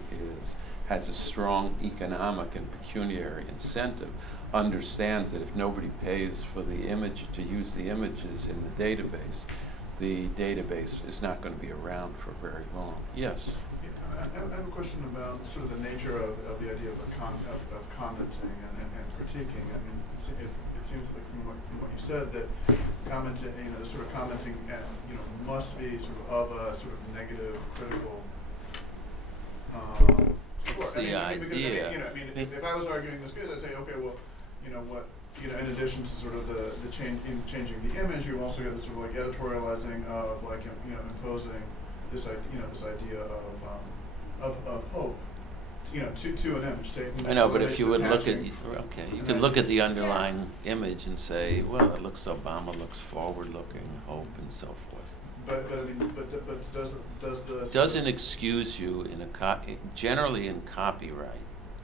has a strong economic and pecuniary incentive, understands that if nobody pays for the image to use the images in the database is not going to be around for very long. Yes? I have a question about sort of the nature of the idea of commenting and critiquing. I mean, it seems like from what you said that commenting, the sort of commenting, must be sort of a sort of negative, critical. It's support. the idea. If I was arguing this case, I'd say, okay, well, in addition to sort of the changing the image, you also get this sort of like editorializing of like imposing this idea of hope, to an image. I know, but if you would look at, attaching- you could look at the underlying image and say, well, it looks Obama looks forward-looking, hope, and so forth. But I mean, but does the Doesn't excuse you in generally in copyright,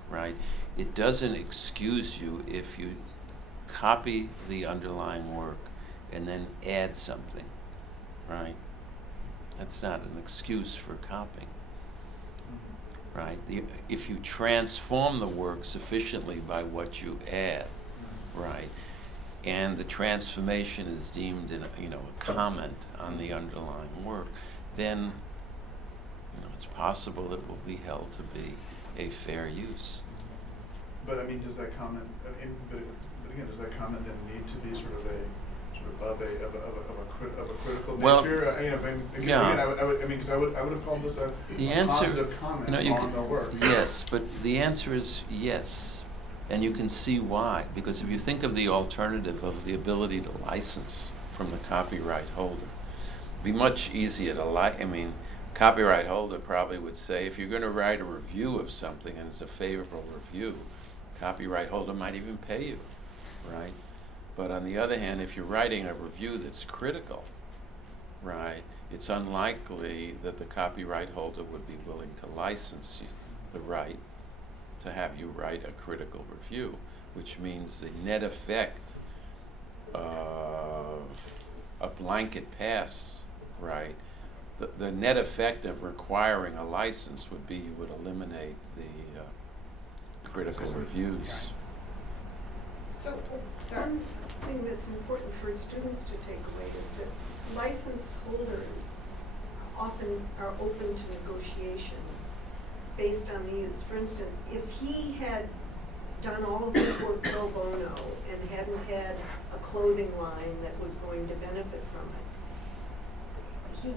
right? It doesn't excuse you if you copy the underlying work and then add something, right? That's not an excuse for copying, right? If you transform the work sufficiently by what you add, right, and the transformation is deemed a comment on the underlying work, then it's possible it will be held to be a fair use. But I mean, does that comment? I mean, but again, does that comment then need to be sort of a critical Well, nature? Again, I would have called this a positive comment on the work. Yes, but the answer is yes, and you can see why. Because if you think of the alternative of the ability to license from the copyright holder, it'd be much easier to copyright holder probably would say, if you're going to write a review of something and it's a favorable review, copyright holder might even pay you, right? But on the other hand, if you're writing a review that's critical, right, it's unlikely that the copyright holder would be willing to license you the right to have you write a critical review, which means the net effect of a blanket pass, right, the net effect of requiring a license would be you would eliminate the critical reviews. So, one thing that's important for students to take away is that license holders often are open to negotiation based on the use. For instance, if he had done all of his work pro bono and hadn't had a clothing line that was going to benefit from it,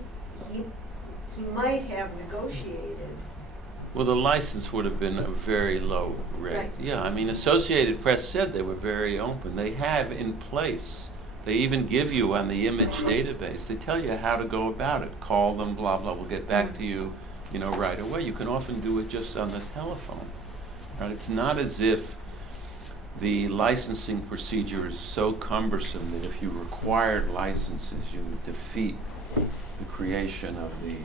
he might have negotiated. Well, the license would have been a very low rate. Right. Yeah, Associated Press said they were very open. They have in place, they even give you on the image database, they tell you how to go about it. Call them, blah, blah, we'll get back to you, right away. You can often do it just on the telephone. Right? It's not as if the licensing procedure is so cumbersome that if you required licenses, you would defeat the creation of the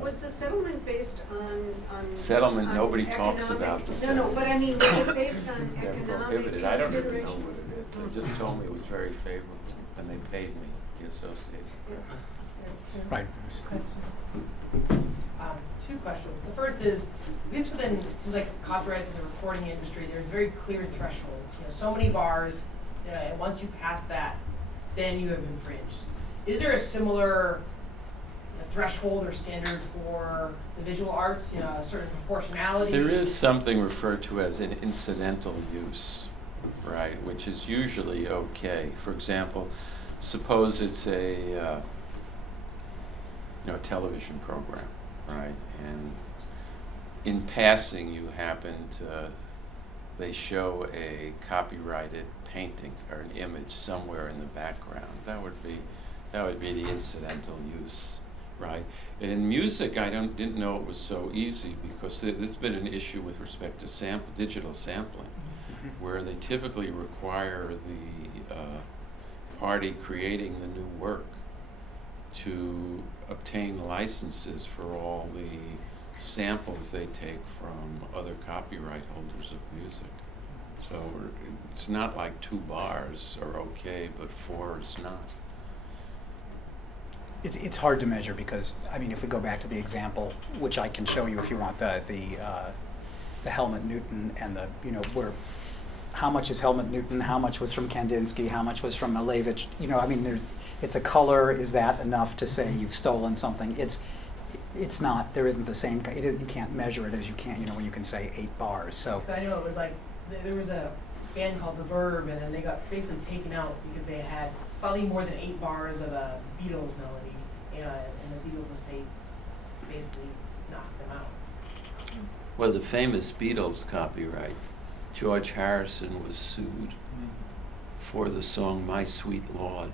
Was the settlement based on settlement? on Nobody talks economic- about the No, settlement. but I mean, was it based on They're economic prohibited. I don't even know considerations? what it is. They just told me it was very favorable, and they paid me, the association. Right. Two questions. The first is, at least within, it seems like copyrights in the recording industry, there's very clear thresholds. So many bars, and once you pass that, then you have infringed. Is there a similar threshold or standard for the visual arts, a certain proportionality? There is something referred to as an incidental use, right, which is usually okay. For example, suppose it's a television program, right, and in passing you happen to, they show a copyrighted painting or an image somewhere in the background. That would be the incidental use. Right. In music, I didn't know it was so easy because there's been an issue with respect to digital sampling, where they typically require the party creating the new work to obtain licenses for all the samples they take from other copyright holders of music. So it's not like 2 bars are okay, but 4 is not. It's hard to measure because, if we go back to the example, which I can show you if you want, the Helmut Newton and where, how much is Helmut Newton, how much was from Kandinsky, how much was from Malevich, it's a color, is that enough to say you've stolen something? It's not, there isn't the same, you can't measure it as you can, when you can say 8 bars, so. I know it was like, there was a band called The Verve, and then they got basically taken out because they had slightly more than 8 bars of a Beatles melody, and the Beatles estate basically knocked them out. Well, the famous Beatles copyright, George Harrison was sued for the song My Sweet Lord,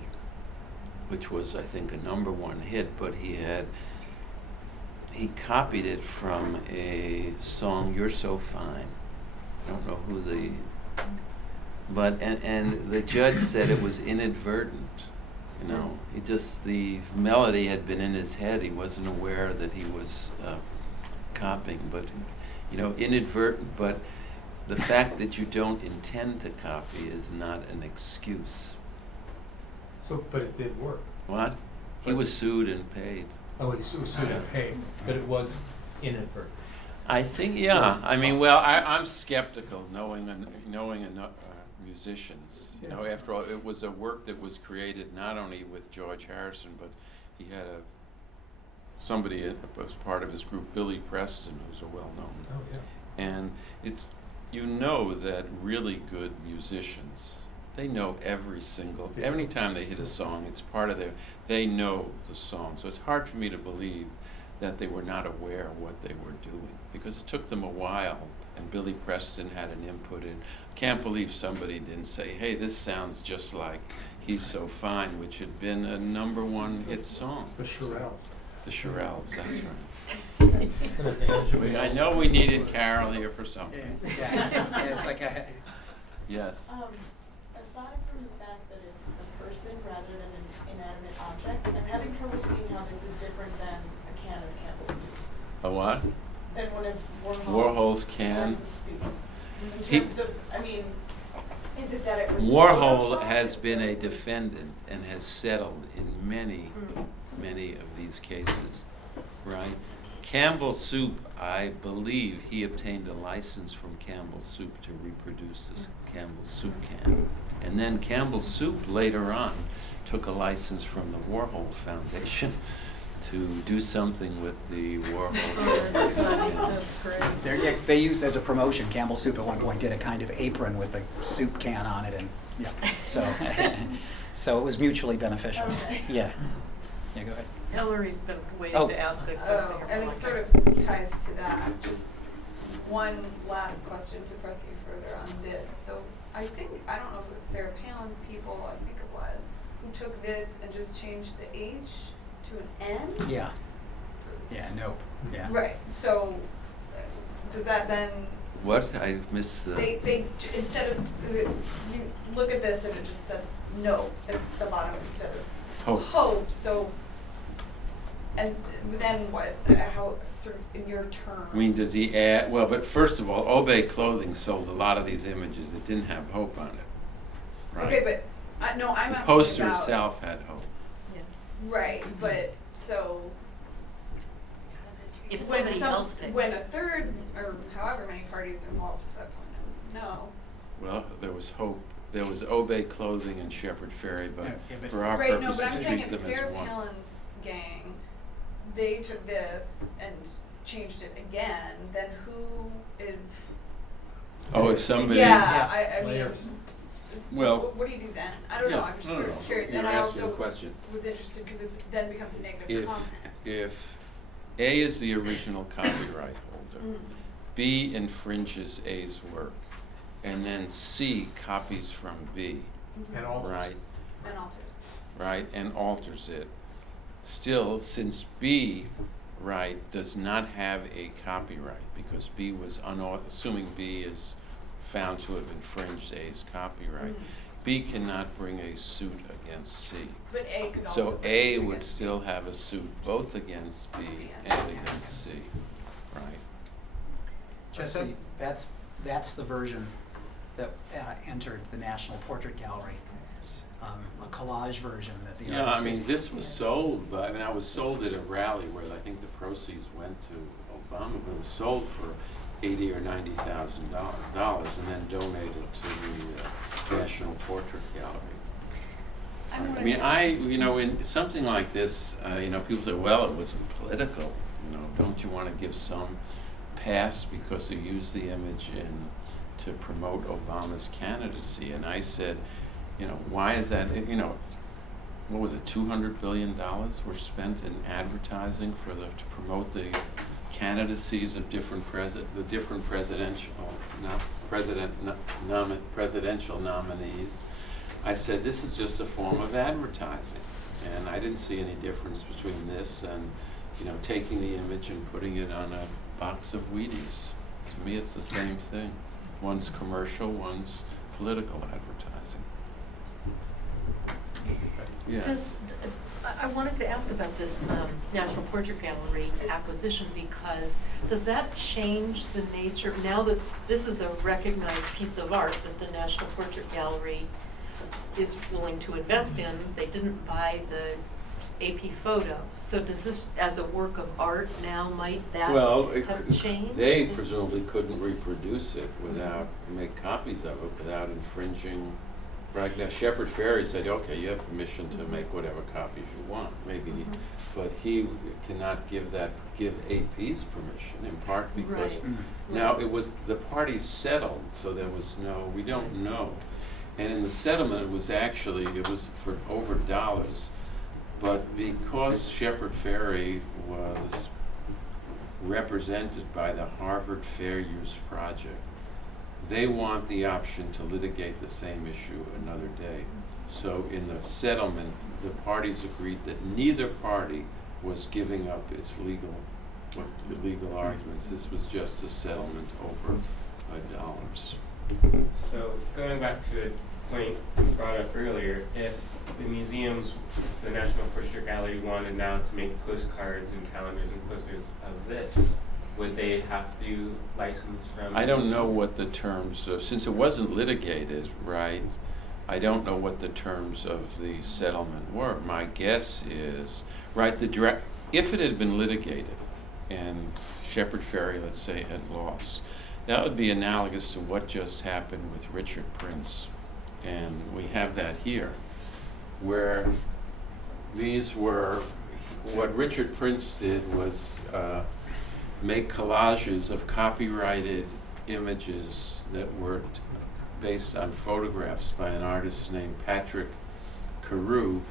which was, I think, a #1 hit, but he copied it from a song, You're So Fine. I don't know who and the judge said it was inadvertent. You know, he just, the melody had been in his head. He wasn't aware that he was copying, but, you know, inadvertent, but the fact that you don't intend to copy is not an excuse. So, but it did work. What? He was sued and paid. Oh, it was sued and paid, but it was inadvertent. I think, yeah. I mean, well, I'm skeptical knowing enough musicians. You know, after all, it was a work that was created not only with George Harrison, but he had somebody as part of his group, Billy Preston, who's a well-known. Oh, yeah. And it's, you know that really good musicians, they know every time they hit a song, it's part of they know the song. So it's hard for me to believe that they were not aware of what they were doing, because it took them a while, and Billy Preston had an input in. Can't believe somebody didn't say, hey, this sounds just like He's So Fine, which had been a #1 hit song. The Shirelles. The Shirelles, that's right. I know we needed Carol here for something. Yeah, it's like a, Yes. Aside from the fact that it's a person rather than an inanimate object, I'm having trouble seeing how this is different than a can of Campbell Soup. A what? Than one of Warhol's can. cans of soup. In He- terms of, I mean, is it that it was Warhol Photoshop? has Is been it a was- defendant and has settled in many of these cases, right? Campbell Soup, I believe he obtained a license from Campbell Soup to reproduce this Campbell Soup can. And then Campbell Soup later on took a license from the Warhol Foundation to do something with the Warhol can. they used as a promotion, Campbell Soup at one point did a kind of apron with a soup can on it, and yeah, so so it was mutually beneficial. Okay. Yeah. Yeah, go ahead. Hillary's been waiting Oh. to ask a question Oh, here for and a it long sort time. of ties to that. Just one last question to press you further on this. So I think, I don't know if it was Sarah Palin's people, I think it was, who took this and just changed the H to an N? Yeah. Yeah, nope. Yeah. Right, so does that then, What? I missed the. they instead of, you look at this and it just said no at the bottom instead of hope, so, and then what, how, sort of in your terms? I mean, does he add, well, but first of all, Obey Clothing sold a lot of these images that didn't have hope on it, right? Okay, but, no, I'm The asking poster about- itself had hope. Right, but, so. If when somebody some- else did. When a third, or however many parties involved at that point, no. Well, there was hope. There was Obey Clothing and Shepard Fairey, but Yeah, but- for our Right, no, but I'm purposes, saying treat if them as Sarah one. Palin's gang, they took this and changed it again, then who is? Oh, if somebody. Yeah, I mean, Layers. Well, what do you do then? I don't know, I'm just sort of curious, You're and I asking a also question. was interested because it then becomes a negative If, comment. if A is the original copyright holder, Mm. B infringes A's work, and then C copies from B, And all. right? And alters. Right, and alters it. Still, since B, right, does not have a copyright, because B was assuming B is found to have infringed A's copyright, B cannot bring a suit against C. But A could also. So bring A suit would against still have a suit both against B and against C, right? Jesse, that's the version that entered the National Portrait Gallery. A collage version that the Yeah, artist I mean, did. this was sold, but, I mean, I was sold at a rally where I think the proceeds went to Obama, but it was sold for $80,000 or $90,000 and then donated to the National Portrait Gallery. I mean, you know, in something like this, you know, people say, well, it was political, you know, don't you want to give some pass because they used the image to promote Obama's candidacy? And I said, you know, why is that, you know, what was it, $200 billion were spent in advertising to promote the candidacies of different presidential nominees. I said, this is just a form of advertising. And I didn't see any difference between this and, you know, taking the image and putting it on a box of Wheaties. To me, it's the same thing. One's commercial, one's political advertising. Yeah. I wanted to ask about this National Portrait Gallery acquisition, because does that change the nature, now that this is a recognized piece of art that the National Portrait Gallery is willing to invest in, they didn't buy the AP photo, so does this, as a work of art now, might that have changed? They presumably couldn't reproduce it without, make copies of it without infringing. Right now, Shepard Fairey said, okay, you have permission to make whatever copies you want, maybe, but he cannot give AP's permission, in part because Right. now it was, the parties settled, so there was no, we don't know. And in the settlement, it was for over dollars, but because Shepard Fairey was represented by the Harvard Fair Use Project, they want the option to litigate the same issue another day. So in the settlement, the parties agreed that neither party was giving up its legal arguments. This was just a settlement over dollars. So going back to a point brought up earlier, if the museums, the National Portrait Gallery wanted now to make postcards and calendars and posters of this, would they have to license from? I don't know what the terms of, since it wasn't litigated, right? I don't know what the terms of the settlement were. My guess is, right, if it had been litigated and Shepard Fairey, let's say, had lost, that would be analogous to what just happened with Richard Prince. And we have that here, where these were, what Richard Prince did was make collages of copyrighted images that were based on photographs by an artist named Patrick Carew,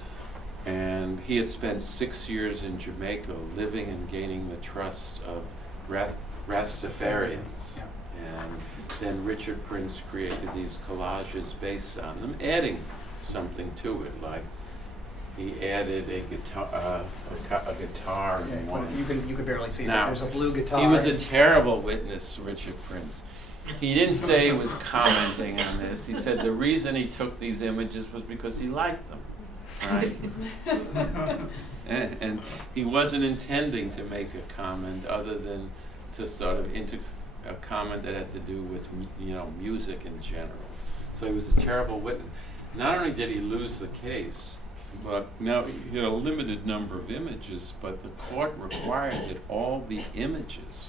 and he had spent 6 years in Jamaica living and gaining the trust of Rastafarians. Yeah. And then Richard Prince created these collages based on them, adding something to it, like he added a guitar in one. You could barely see it, Now, but there's a blue guitar. He was a terrible witness, Richard Prince. He didn't say he was commenting on this. He said the reason he took these images was because he liked them, right? and he wasn't intending to make a comment other than to sort of a comment that had to do with music in general. So he was a terrible witness. Not only did he lose the case, but now he had a limited number of images, but the court required that all the images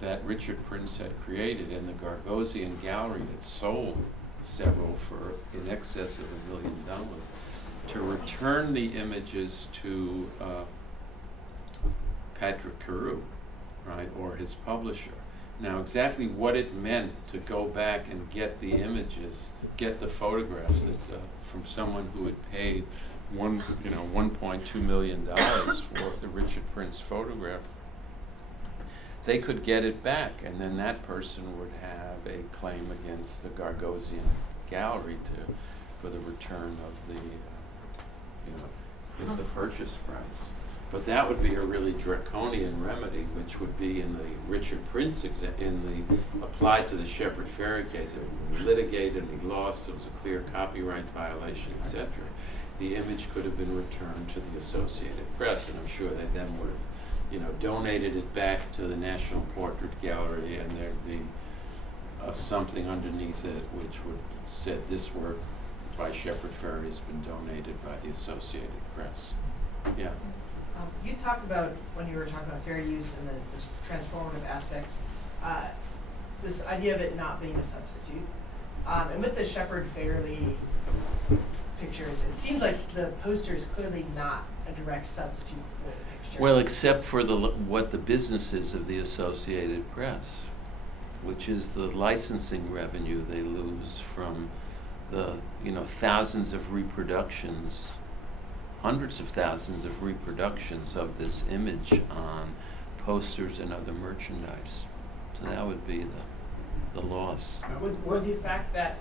that Richard Prince had created in the Gagosian Gallery that sold several for in excess of $1 million, to return the images to Patrick Carew, right, or his publisher. Now, exactly what it meant to go back and get the images, get the photographs that, from someone who had paid $1.2 million for the Richard Prince photograph, they could get it back, and then that person would have a claim against the Gagosian Gallery for the return of the purchase price. But that would be a really draconian remedy, which would be in the Richard Prince applied to the Shepard Fairey case. It was litigated and he lost. It was a clear copyright violation, etc. The image could have been returned to the Associated Press, and I'm sure they then would have, donated it back to the National Portrait Gallery, and there'd be something underneath it which would said this work by Shepard Fairey has been donated by the Associated Press. Yeah. You talked about, when you were talking about fair use and this transformative aspects, this idea of it not being a substitute. And with the Shepard Fairey pictures, it seems like the poster is clearly not a direct substitute for the picture. Well, except for what the business is of the Associated Press, which is the licensing revenue they lose from the thousands of reproductions, hundreds of thousands of reproductions of this image on posters and other merchandise. So that would be the loss. Would the fact that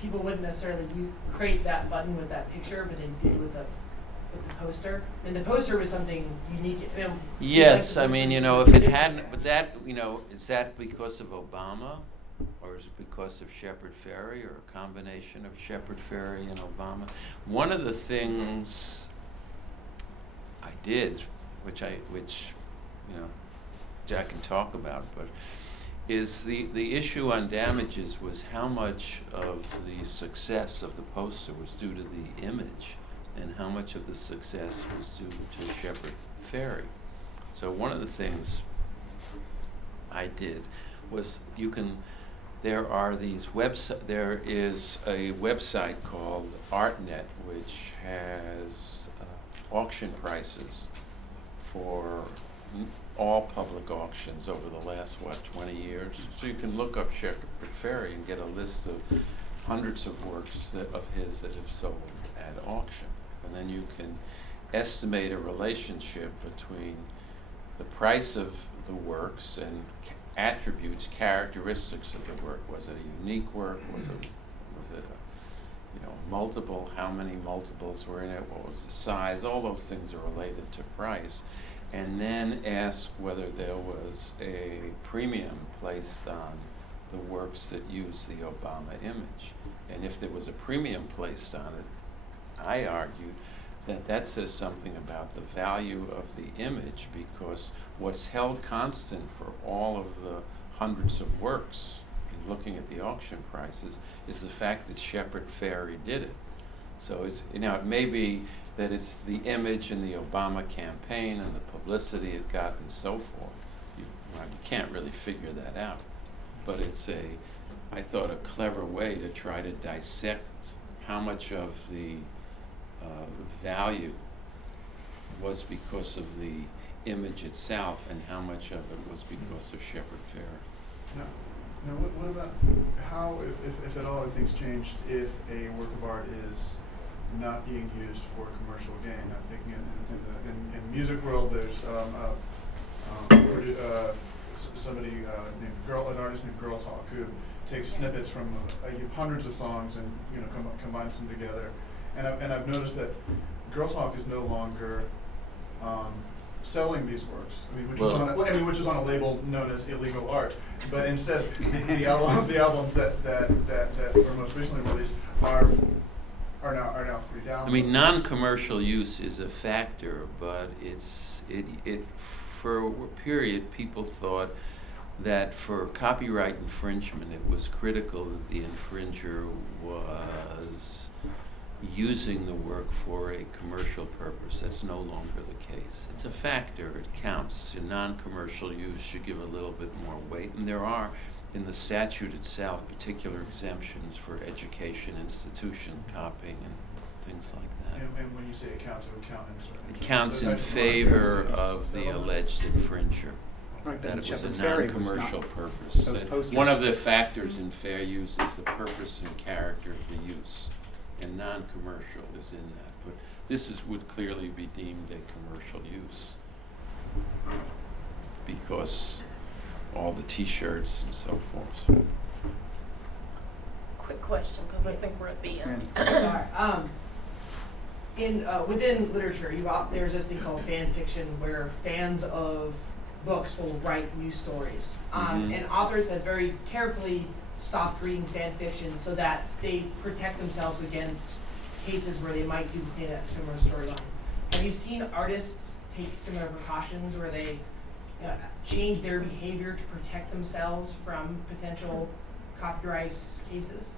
people wouldn't necessarily create that button with that picture, but they did with the poster, and the poster was something unique. Yes, I mean, if it hadn't, but that, is that because of Obama? Or is it because of Shepard Fairey, or a combination of Shepard Fairey and Obama? One of the things I did, which you know, Jack can talk about, but is the issue on damages was how much of the success of the poster was due to the image, and how much of the success was due to Shepard Fairey. So one of the things I did was there is a website called ArtNet, which has auction prices for all public auctions over the last, 20 years. So you can look up Shepard Fairey and get a list of hundreds of works of his that have sold at auction. And then you can estimate a relationship between the price of the works and attributes, characteristics of the work. Was it a unique work? Was it multiple? How many multiples were in it? What was the size? All those things are related to price. And then ask whether there was a premium placed on the works that use the Obama image. And if there was a premium placed on it, I argued that says something about the value of the image, because what's held constant for all of the hundreds of works in looking at the auction prices is the fact that Shepard Fairey did it. So it may be that it's the image and the Obama campaign and the publicity it got and so forth. You can't really figure that out. But it's I thought, a clever way to try to dissect how much of the value was because of the image itself and how much of it was because of Shepard Fairey. Now, what about how, if at all, things changed if a work of art is not being used for commercial gain? I'm thinking in the music world, there's somebody an artist named Girls Hawk, who takes snippets from hundreds of songs and combines them together. And I've noticed that Girls Hawk is no longer selling these works. Which is on a label known as illegal art. But instead, the albums that were most recently released are now free downloads. I mean, non-commercial use is a factor, but for a period, people thought that for copyright infringement, it was critical that the infringer was using the work for a commercial purpose. That's no longer the case. It's a factor, it counts. In non-commercial use should give a little bit more weight, and there are, in the statute itself, particular exemptions for education, institution, copying, and things like that. And when you say it counts, it would count in It counts in favor of the alleged infringer. Right, That but it was a Shepard Fairey was non-commercial not- purpose. those That posters- one of the factors in fair use is the purpose and character of the use, and non-commercial is in that. But this would clearly be deemed a commercial use because all the T-shirts and so forth. Quick question, because I think we're at the end. Sorry. Within literature, there's this thing called fan fiction, where fans of books will write new stories, and authors have very carefully stopped reading fan fiction so that they protect themselves against cases where they might duplicate a similar storyline. Have you seen artists take similar precautions where they change their behavior to protect themselves from potential copyright cases?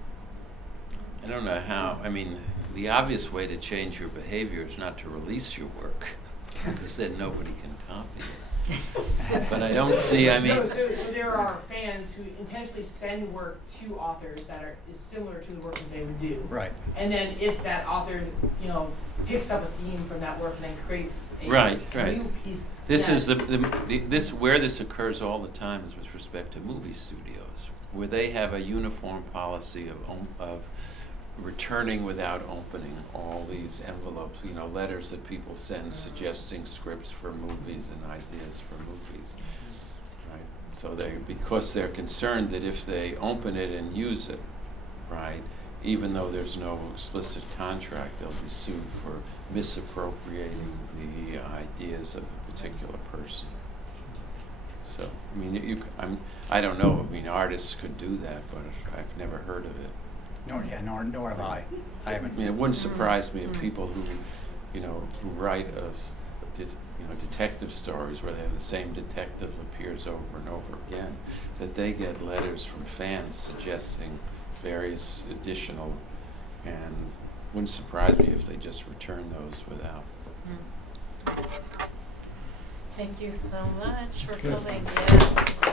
I don't know how. I mean, the obvious way to change your behavior is not to release your work, because then nobody can copy it. But I don't see, No, so there are fans who intentionally send work to authors that is similar to the work that they would do. Right. And then if that author, picks up a theme from that work and then creates a Right. new piece. This that- is where this occurs all the time is with respect to movie studios, where they have a uniform policy of returning without opening all these envelopes, letters that people send suggesting scripts for movies and ideas for movies, right? So because they're concerned that if they open it and use it, right, even though there's no explicit contract, they'll be sued for misappropriating the ideas of a particular person. So, I mean, I don't know, I mean, artists could do that, but I've never heard of it. Nor have I. I I haven't. mean, it wouldn't surprise me if people who, who write detective stories where they have the same detective appears over and over again, that they get letters from fans suggesting various additional, and wouldn't surprise me if they just return those without. Thank you so much for Good. coming. Yeah.